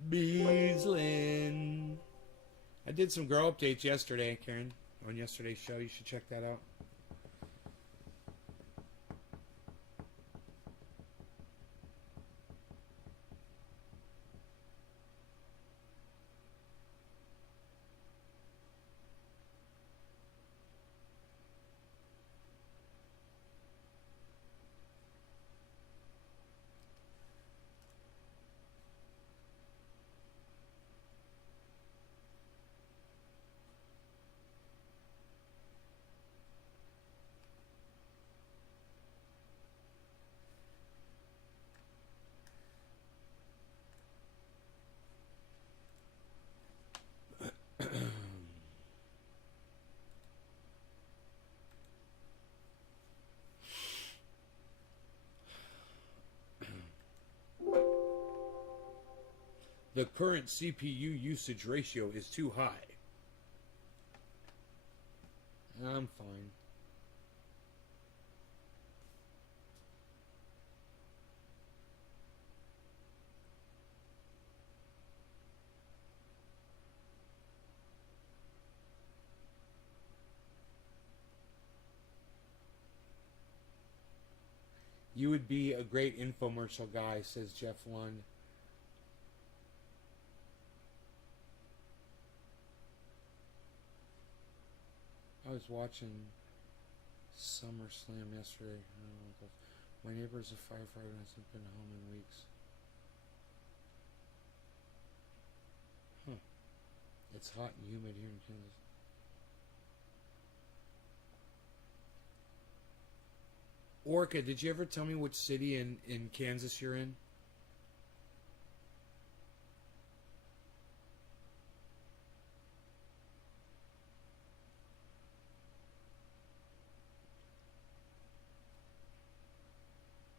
Beazlin. I did some grow updates yesterday, Karen, on yesterday's show. You should check that out. The current CPU usage ratio is too high. I'm fine. You would be a great infomercial guy, says Jeff Lund. I was watching SummerSlam yesterday. I don't know what that- My neighbor is a firefighter and hasn't been home in weeks. Huh. It's hot and humid here in Kansas. Orca, did you ever tell me which city in Kansas you're in?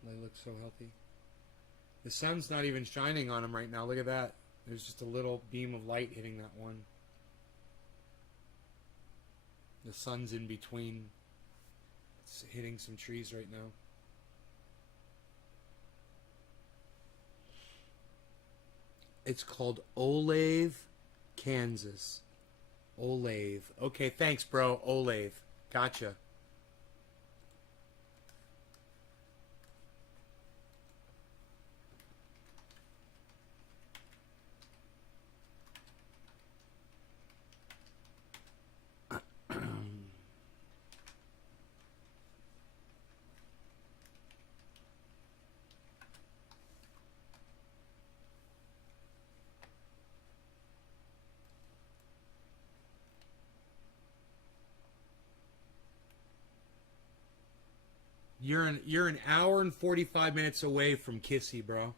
They look so healthy. The sun's not even shining on them right now. Look at that. There's just a little beam of light hitting that one. The sun's in between. It's hitting some trees right now. It's called Olathe, Kansas. Olathe. Okay, thanks, bro. Olathe. Gotcha. You're an hour and 45 minutes away from Kissy, bro.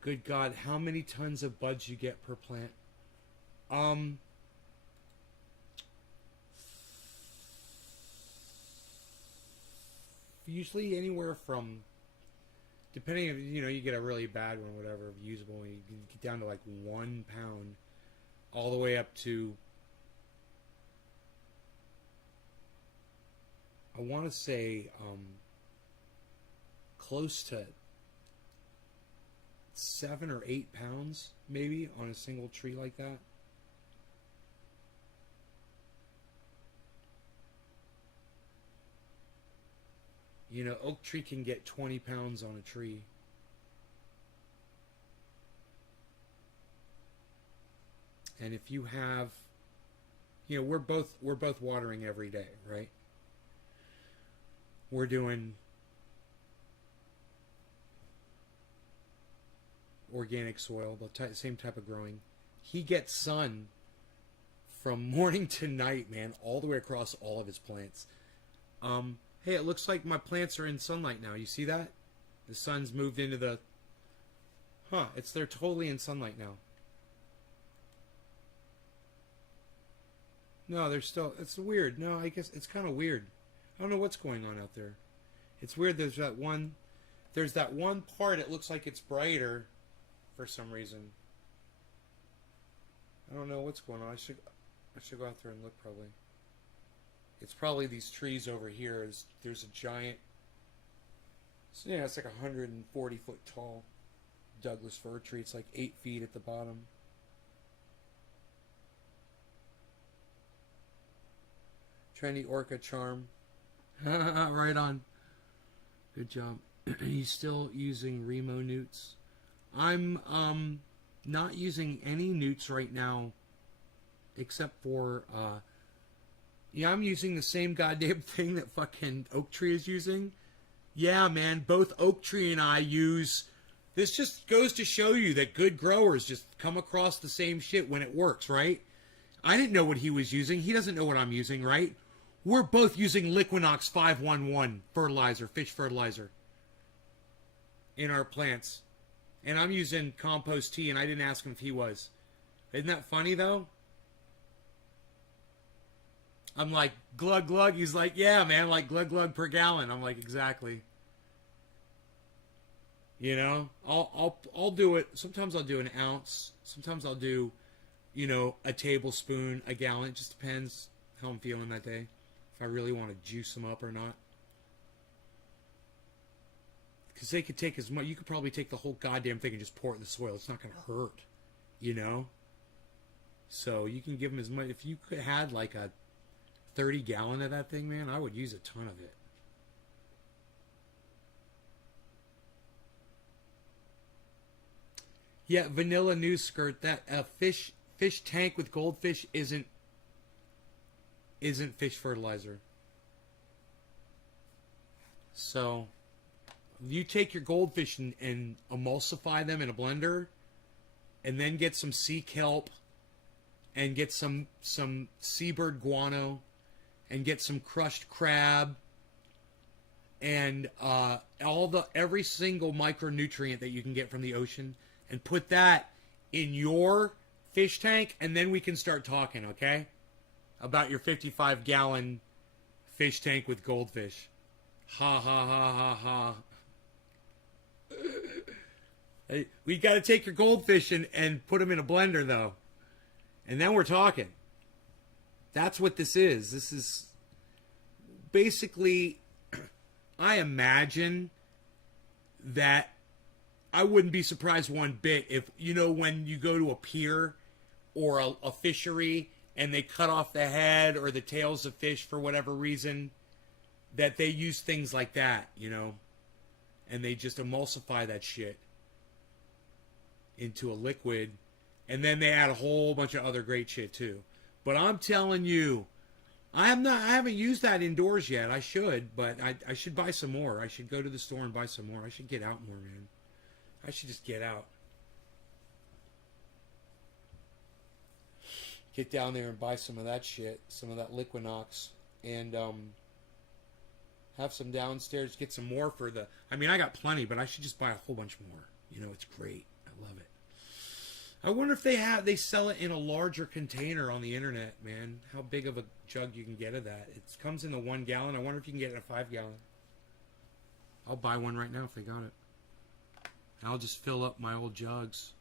Good God, how many tons of buds you get per plant? Usually anywhere from, depending if you get a really bad one, whatever, usable, you can get down to like 1 pound. All the way up to, I want to say, close to 7 or 8 pounds, maybe, on a single tree like that. Oak tree can get 20 pounds on a tree. And if you have, you know, we're both watering every day, right? We're doing organic soil, the same type of growing. He gets sun from morning to night, man, all the way across all of his plants. Hey, it looks like my plants are in sunlight now. You see that? The sun's moved into the... they're totally in sunlight now. No, they're still... It's weird. No, I guess it's kind of weird. I don't know what's going on out there. It's weird. There's that one part, it looks like it's brighter for some reason. I don't know what's going on. I should go out there and look probably. It's probably these trees over here. There's a giant... So, yeah, it's like 140 foot tall Douglas fir tree. It's like 8 feet at the bottom. Trendy Orca charm. Right on. Good job. He's still using Remo newts. I'm not using any newts right now except for I'm using the same goddamn thing that fucking Oak Tree is using. Yeah, man, both Oak Tree and I use... This just goes to show you that good growers just come across the same shit when it works, right? I didn't know what he was using. He doesn't know what I'm using, right? We're both using Liquinox 511 fertilizer, fish fertilizer, in our plants. And I'm using compost tea, and I didn't ask him if he was. Isn't that funny, though? I'm like, glug, glug. He's like, yeah, man, like glug, glug per gallon. I'm like, exactly. You know, I'll do it. Sometimes I'll do an ounce. Sometimes I'll do, you know, a tablespoon, a gallon. It just depends how I'm feeling that day. If I really want to juice them up or not. Because they could take as much. You could probably take the whole goddamn thing and just pour it in the soil. It's not going to hurt, you know. So you can give them as much. If you could had like a 30 gallon of that thing, man, I would use a ton of it. Yeah, vanilla news skirt. That fish tank with goldfish isn't fish fertilizer. So you take your goldfish and emulsify them in a blender, and then get some sea kelp, and get some seabird guano, and get some crushed crab, and every single micronutrient that you can get from the ocean, and put that in your fish tank, and then we can start talking, okay? About your 55-gallon fish tank with goldfish. Ha ha ha ha ha. Hey, we got to take your goldfish and put them in a blender, though. And then we're talking. That's what this is. This is basically, I imagine that I wouldn't be surprised one bit if, you know, when you go to a pier or a fishery and they cut off the head or the tails of fish for whatever reason, that they use things like that, you know, and they just emulsify that shit into a liquid, and then they add a whole bunch of other great shit too. But I'm telling you, I haven't used that indoors yet. I should, but I should buy some more. I should go to the store and buy some more. I should get out more, man. I should just get out. Get down there and buy some of that shit, some of that Liquinox, and have some downstairs, get some more for the... I mean, I got plenty, but I should just buy a whole bunch more. You know, it's great. I love it. I wonder if they sell it in a larger container on the internet, man. How big of a jug you can get of that. It comes in the 1 gallon. I wonder if you can get it in a 5 gallon. I'll buy one right now if they got it. I'll just fill up my old jugs.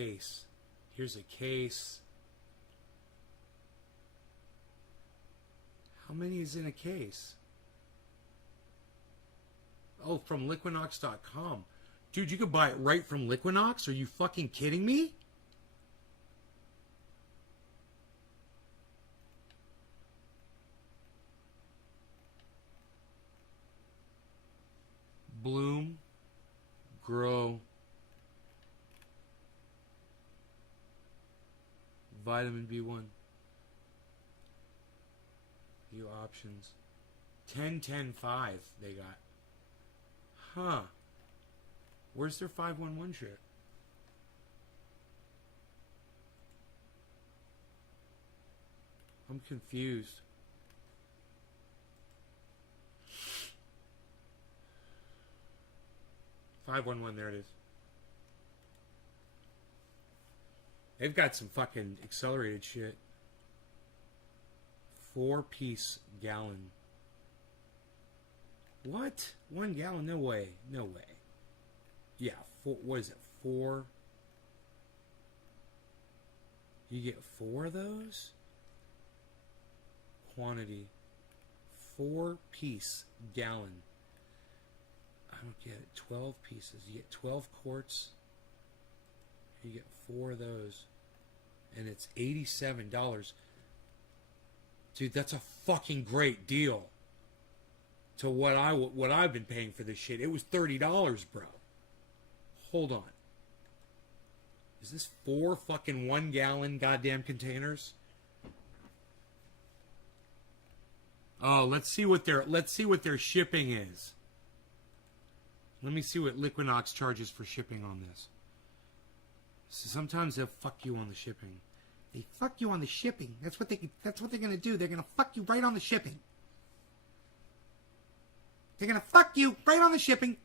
case. Here's a case. How many is in a case? Oh, from Liquinox.com. Dude, you could buy it right from Liquinox? Are you fucking kidding me? Bloom, grow, vitamin B1. View options. 10-10-5 they got. Huh. Where's their 511 shit? I'm confused. $511, there it is. They've got some fucking accelerated shit. 4-piece gallon. What? 1 gallon? No way. No way. Yeah, what is it? 4? You get 4 of those? Quantity. 4-piece gallon. I don't get it. 12 pieces. You get 12 quarts. You get 4 of those. And it's $87. Dude, that's a fucking great deal. To what I've been paying for this shit. It was $30, bro. Hold on. Is this 4 fucking 1 gallon goddamn containers? Oh, let's see what their shipping is. Let me see what Liquinox charges for shipping on this. So sometimes they'll fuck you on the shipping. They fuck you on the shipping. That's what they're gonna do. They're gonna fuck you right on the shipping. They're gonna fuck you right on the shipping.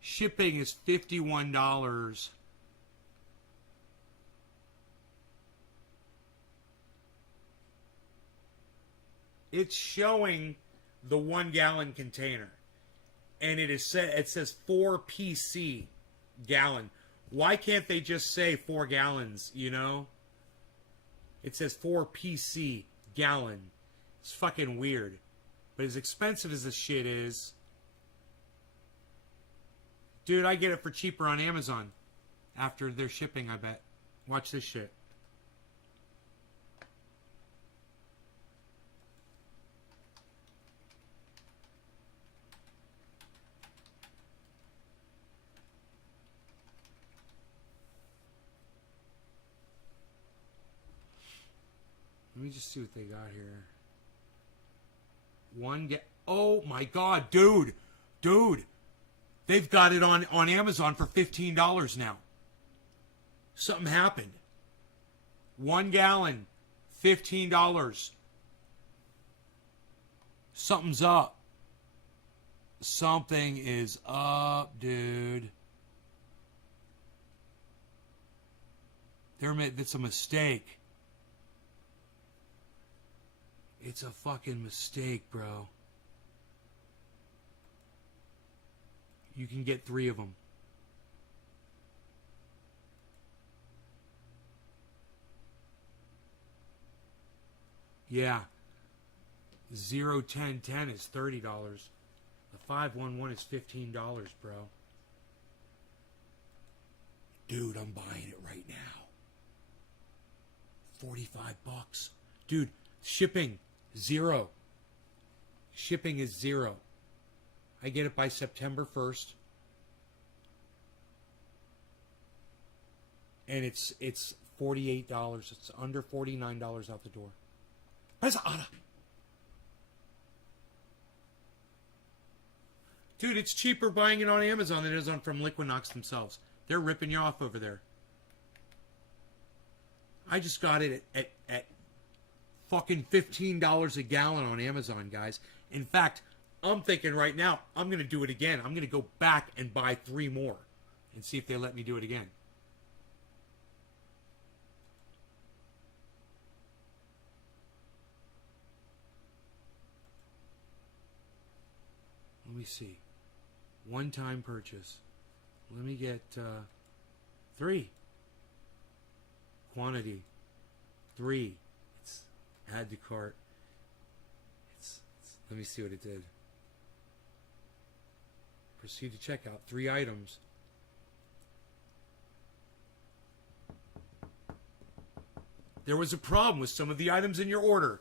Shipping is $51. It's showing the 1 gallon container. And it says 4 PC gallon. Why can't they just say 4 gallons, you know? It says 4 PC gallon. It's fucking weird. But as expensive as this shit is, dude, I get it for cheaper on Amazon after their shipping, I bet. Watch this shit. Let me just see what they got here. Oh my god, dude. They've got it on Amazon for $15 now. Something happened. 1 gallon, $15. Something's up. Something is up, dude. It's a mistake. It's a fucking mistake, bro. You can get 3 of them. Yeah. 0-10-10 is $30. The 511 is $15, bro. Dude, I'm buying it right now. $45. Dude, shipping. 0. Shipping is 0. I get it by September 1st. And it's $48. It's under $49 out the door. Dude, it's cheaper buying it on Amazon than it is from Liquinox themselves. They're ripping you off over there. I just got it at fucking $15 a gallon on Amazon, guys. In fact, I'm thinking right now, I'm going to do it again. I'm going to go back and buy 3 more and see if they let me do it again. Let me see. One-time purchase. Let me get 3. Quantity 3. It's add to cart. It's let me see what it did. Proceed to checkout. 3 items. There was a problem with some of the items in your order.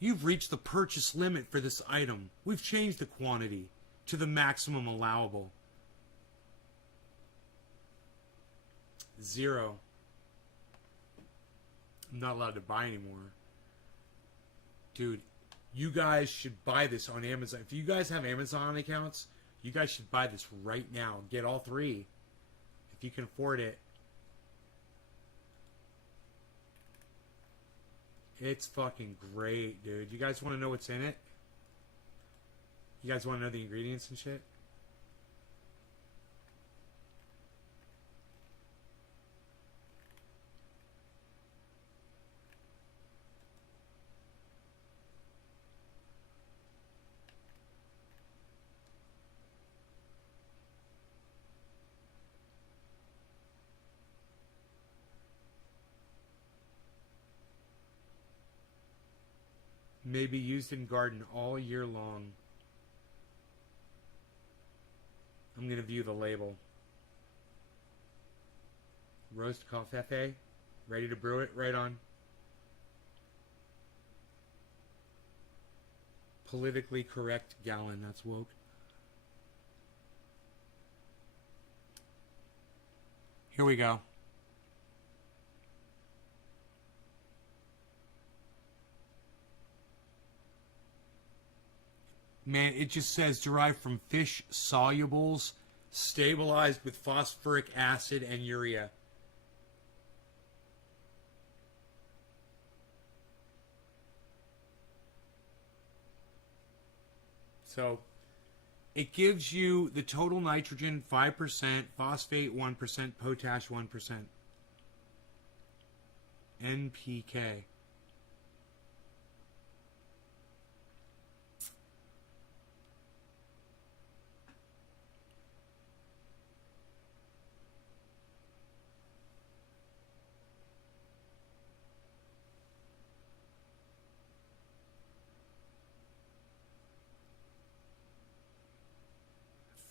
You've reached the purchase limit for this item. We've changed the quantity to the maximum allowable. 0. I'm not allowed to buy anymore. Dude, you guys should buy this on Amazon. If you guys have Amazon accounts, you guys should buy this right now. Get all 3 if you can afford it. It's fucking great, dude. You guys want to know what's in it? You guys want to know the ingredients and shit? May be used in garden all year long. I'm going to view the label. Roast coffee. Ready to brew it? Right on. Politically correct gallon. That's woke. Here we go. Man, it just says derived from fish solubles, stabilized with phosphoric acid and urea. So, it gives you the total nitrogen 5%, phosphate 1%, potash 1%. NPK.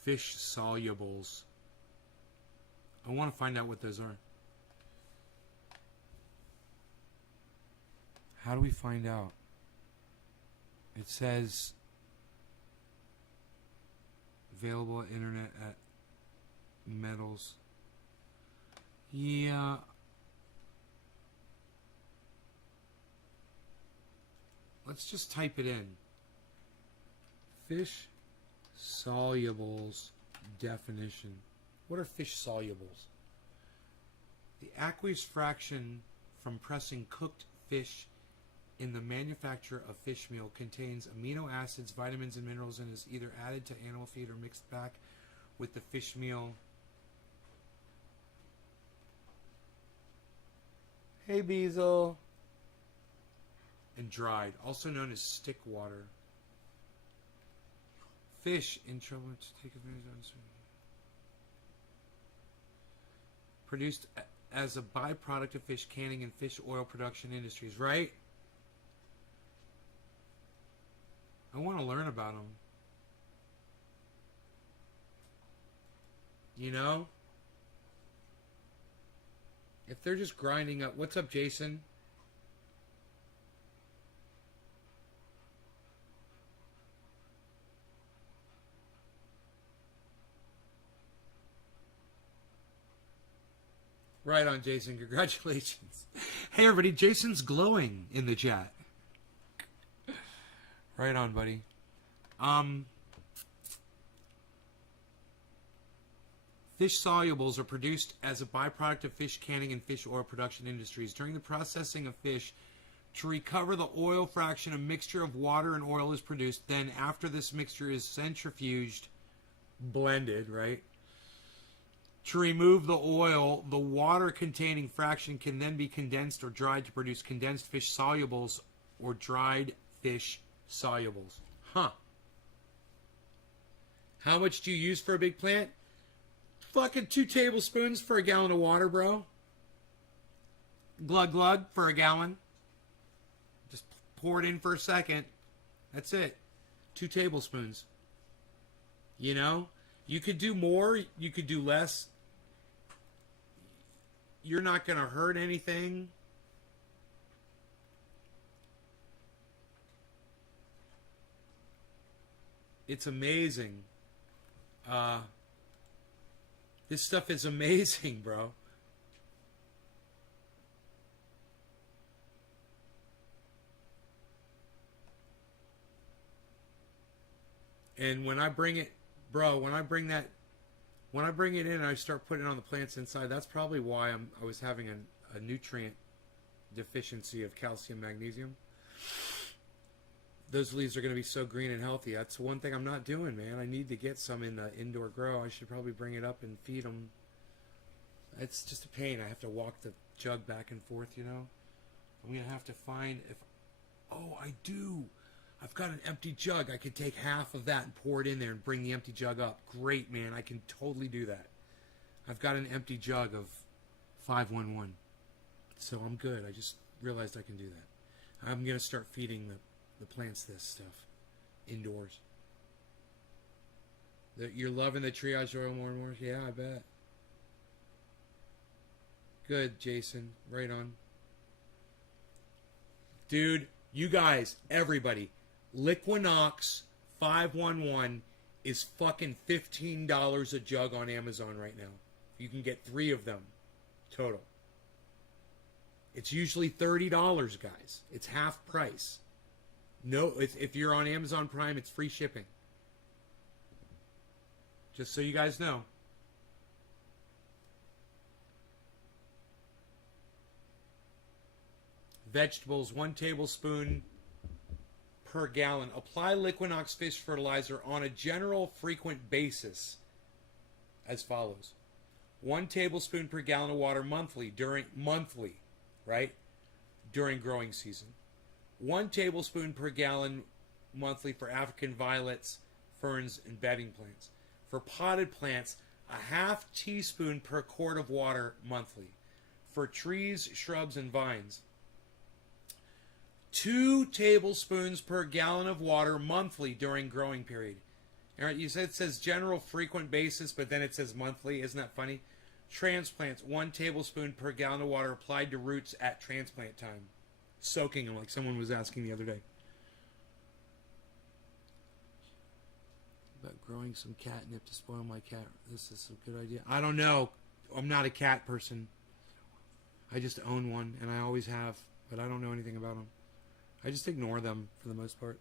Fish solubles. I want to find out what those are. How do we find out? It says available at internet at metals. Yeah. Let's just type it in. Fish solubles definition. What are fish solubles? The aqueous fraction from pressing cooked fish in the manufacture of fish meal contains amino acids, vitamins, and minerals and is either added to animal feed or mixed back with the fish meal. Hey, Beazle. And dried, also known as stick water. Fish in trouble to take advantage of. Produced as a byproduct of fish canning and fish oil production industries, right? I want to learn about them. You know? If they're just grinding up... What's up, Jason? Right on, Jason. Congratulations. Hey, everybody. Jason's glowing in the chat. Right on, buddy. Fish solubles are produced as a byproduct of fish canning and fish oil production industries. During the processing of fish, to recover the oil fraction, a mixture of water and oil is produced. Then, after this mixture is centrifuged, blended, right? To remove the oil, the water-containing fraction can then be condensed or dried to produce condensed fish solubles or dried fish solubles. Huh. How much do you use for a big plant? Fucking 2 tablespoons for a gallon of water, bro. Glug glug for a gallon. Just pour it in for a second. That's it. 2 tablespoons. You know? You could do more. You could do less. You're not going to hurt anything. It's amazing. This stuff is amazing, bro. And when I bring it, bro, when I bring it in and I start putting it on the plants inside, that's probably why I was having a nutrient deficiency of calcium, magnesium. Those leaves are going to be so green and healthy. That's one thing I'm not doing, man. I need to get some in the indoor grow. I should probably bring it up and feed them. It's just a pain. I have to walk the jug back and forth, you know. I'm going to have to find if... Oh, I do. I've got an empty jug. I could take half of that and pour it in there and bring the empty jug up. Great, man. I can totally do that. I've got an empty jug of 511. So I'm good. I just realized I can do that. I'm going to start feeding the plants this stuff indoors. You're loving the triage oil more and more? Yeah, I bet. Good, Jason. Right on. Dude, you guys, everybody, Liquinox 511 is fucking $15 a jug on Amazon right now. You can get 3 of them total. It's usually $30, guys. It's half price. No, if you're on Amazon Prime, it's free shipping. Just so you guys know. Vegetables, 1 tablespoon per gallon. Apply Liquinox fish fertilizer on a general frequent basis as follows. 1 tablespoon per gallon of water monthly, right? During growing season. 1 tablespoon per gallon monthly for African violets, ferns, and bedding plants. For potted plants, a half teaspoon per quart of water monthly. For trees, shrubs, and vines, 2 tablespoons per gallon of water monthly during growing period. All right, you said it says general frequent basis, but then it says monthly. Isn't that funny? Transplants, 1 tablespoon per gallon of water applied to roots at transplant time. Soaking them, like someone was asking the other day. About growing some catnip to spoil my cat. This is a good idea. I don't know. I'm not a cat person. I just own one, and I always have, but I don't know anything about them. I just ignore them for the most part.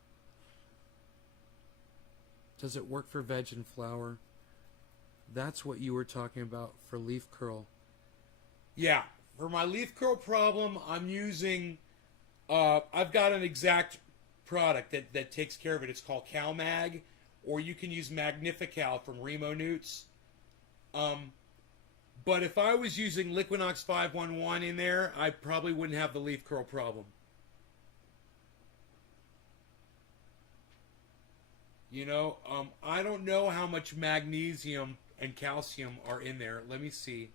Does it work for veg and flower? That's what you were talking about for leaf curl. Yeah, for my leaf curl problem, I'm using... I've got an exact product that takes care of it. It's called CalMag, or you can use Magnifical from Remo Newts. But if I was using Liquinox 511 in there, I probably wouldn't have the leaf curl problem. You know, I don't know how much magnesium and calcium are in there. Let me see.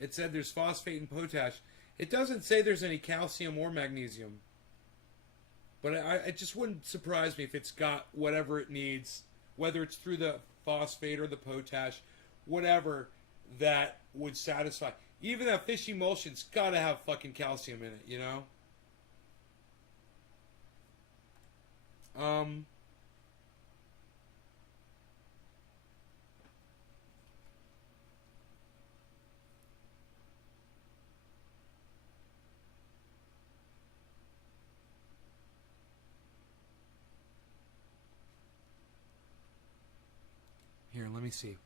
It said there's phosphate and potash. It doesn't say there's any calcium or magnesium. But it just wouldn't surprise me if it's got whatever it needs, whether it's through the phosphate or the potash, whatever that would satisfy. Even that fish emulsion's got to have fucking calcium in it, you know? Here, let me see.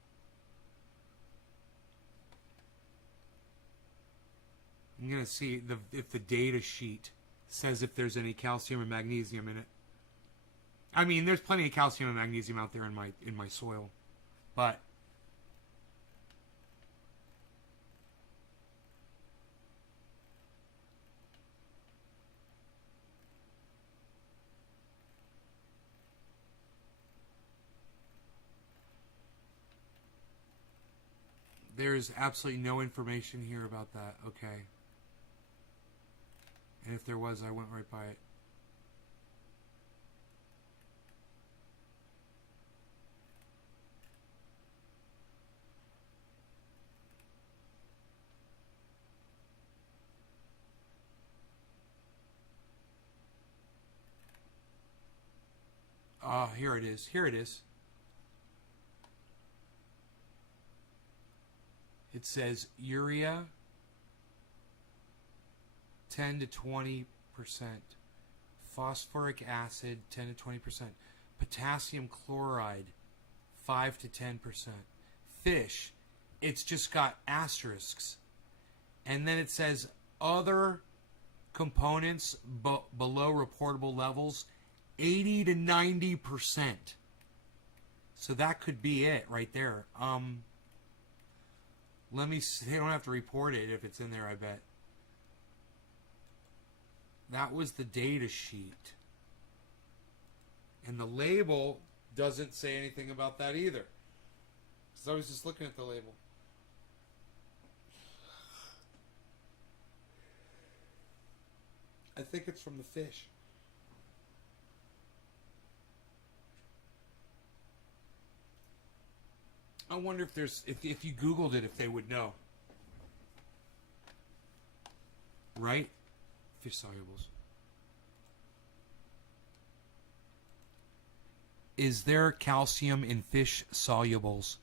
I'm going to see if the data sheet says if there's any calcium and magnesium in it. I mean, there's plenty of calcium and magnesium out there in my soil. But There's absolutely no information here about that. Okay. And if there was, I went right by it. Here it is. Here it is. It says urea 10 to 20%, phosphoric acid 10 to 20%, potassium chloride 5 to 10%. Fish, it's just got asterisks. And then it says other components below reportable levels 80 to 90%. So that could be it right there. Let me see. They don't have to report it if it's in there, I bet. That was the data sheet. And the label doesn't say anything about that either. Because I was just looking at the label. I think it's from the fish. I wonder if there's if you Googled it, if they would know. Right? Fish solubles. Is there calcium in fish solubles?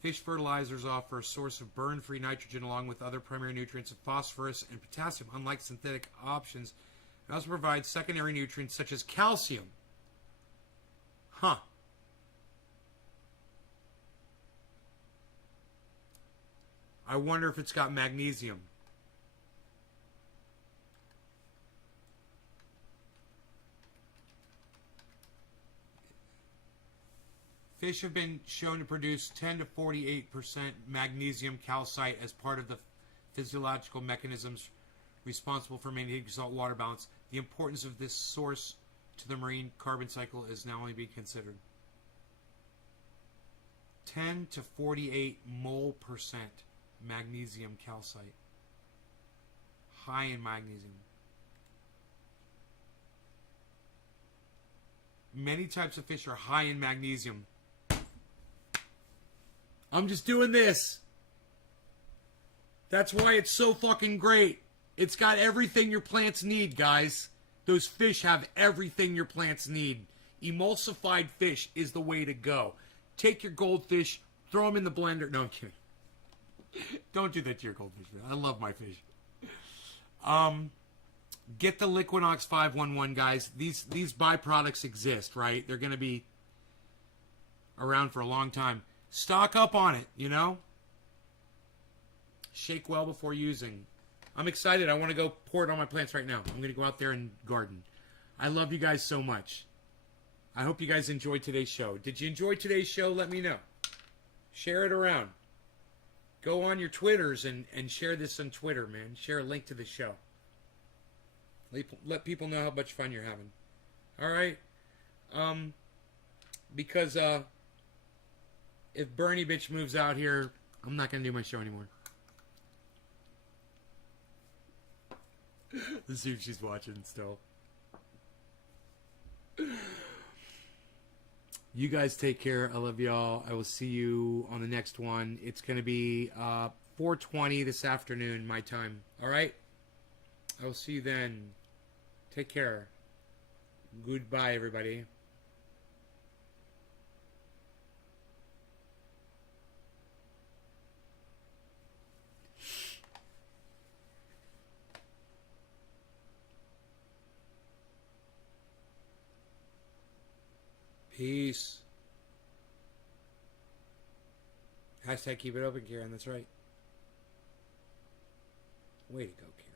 Fish fertilizers offer a source of burn-free nitrogen along with other primary nutrients of phosphorus and potassium. Unlike synthetic options, it also provides secondary nutrients such as calcium. Huh. I wonder if it's got magnesium. Fish have been shown to produce 10 to 48% magnesium calcite as part of the physiological mechanisms responsible for maintaining salt-water balance. The importance of this source to the marine carbon cycle is now only being considered. 10 to 48 mole percent magnesium calcite. High in magnesium. Many types of fish are high in magnesium. I'm just doing this. That's why it's so fucking great. It's got everything your plants need, guys. Those fish have everything your plants need. Emulsified fish is the way to go. Take your goldfish, throw them in the blender. No, I'm kidding. Don't do that to your goldfish. I love my fish. Get the Liquinox 511, guys. These byproducts exist, right? They're going to be around for a long time. Stock up on it, you know? Shake well before using. I'm excited. I want to go pour it on my plants right now. I'm going to go out there and garden. I love you guys so much. I hope you guys enjoyed today's show. Did you enjoy today's show? Let me know. Share it around. Go on your Twitters and share this on Twitter, man. Share a link to the show. Let people know how much fun you're having. All right? Because if Bernie bitch moves out here, I'm not going to do my show anymore. Let's see if she's watching still. You guys take care. I love y'all. I will see you on the next one. It's going to be 4:20 this afternoon, my time. All right? I will see you then. Take care. Goodbye, everybody. Peace. Hashtag keep it open, Karen. That's right. Way to go, Karen.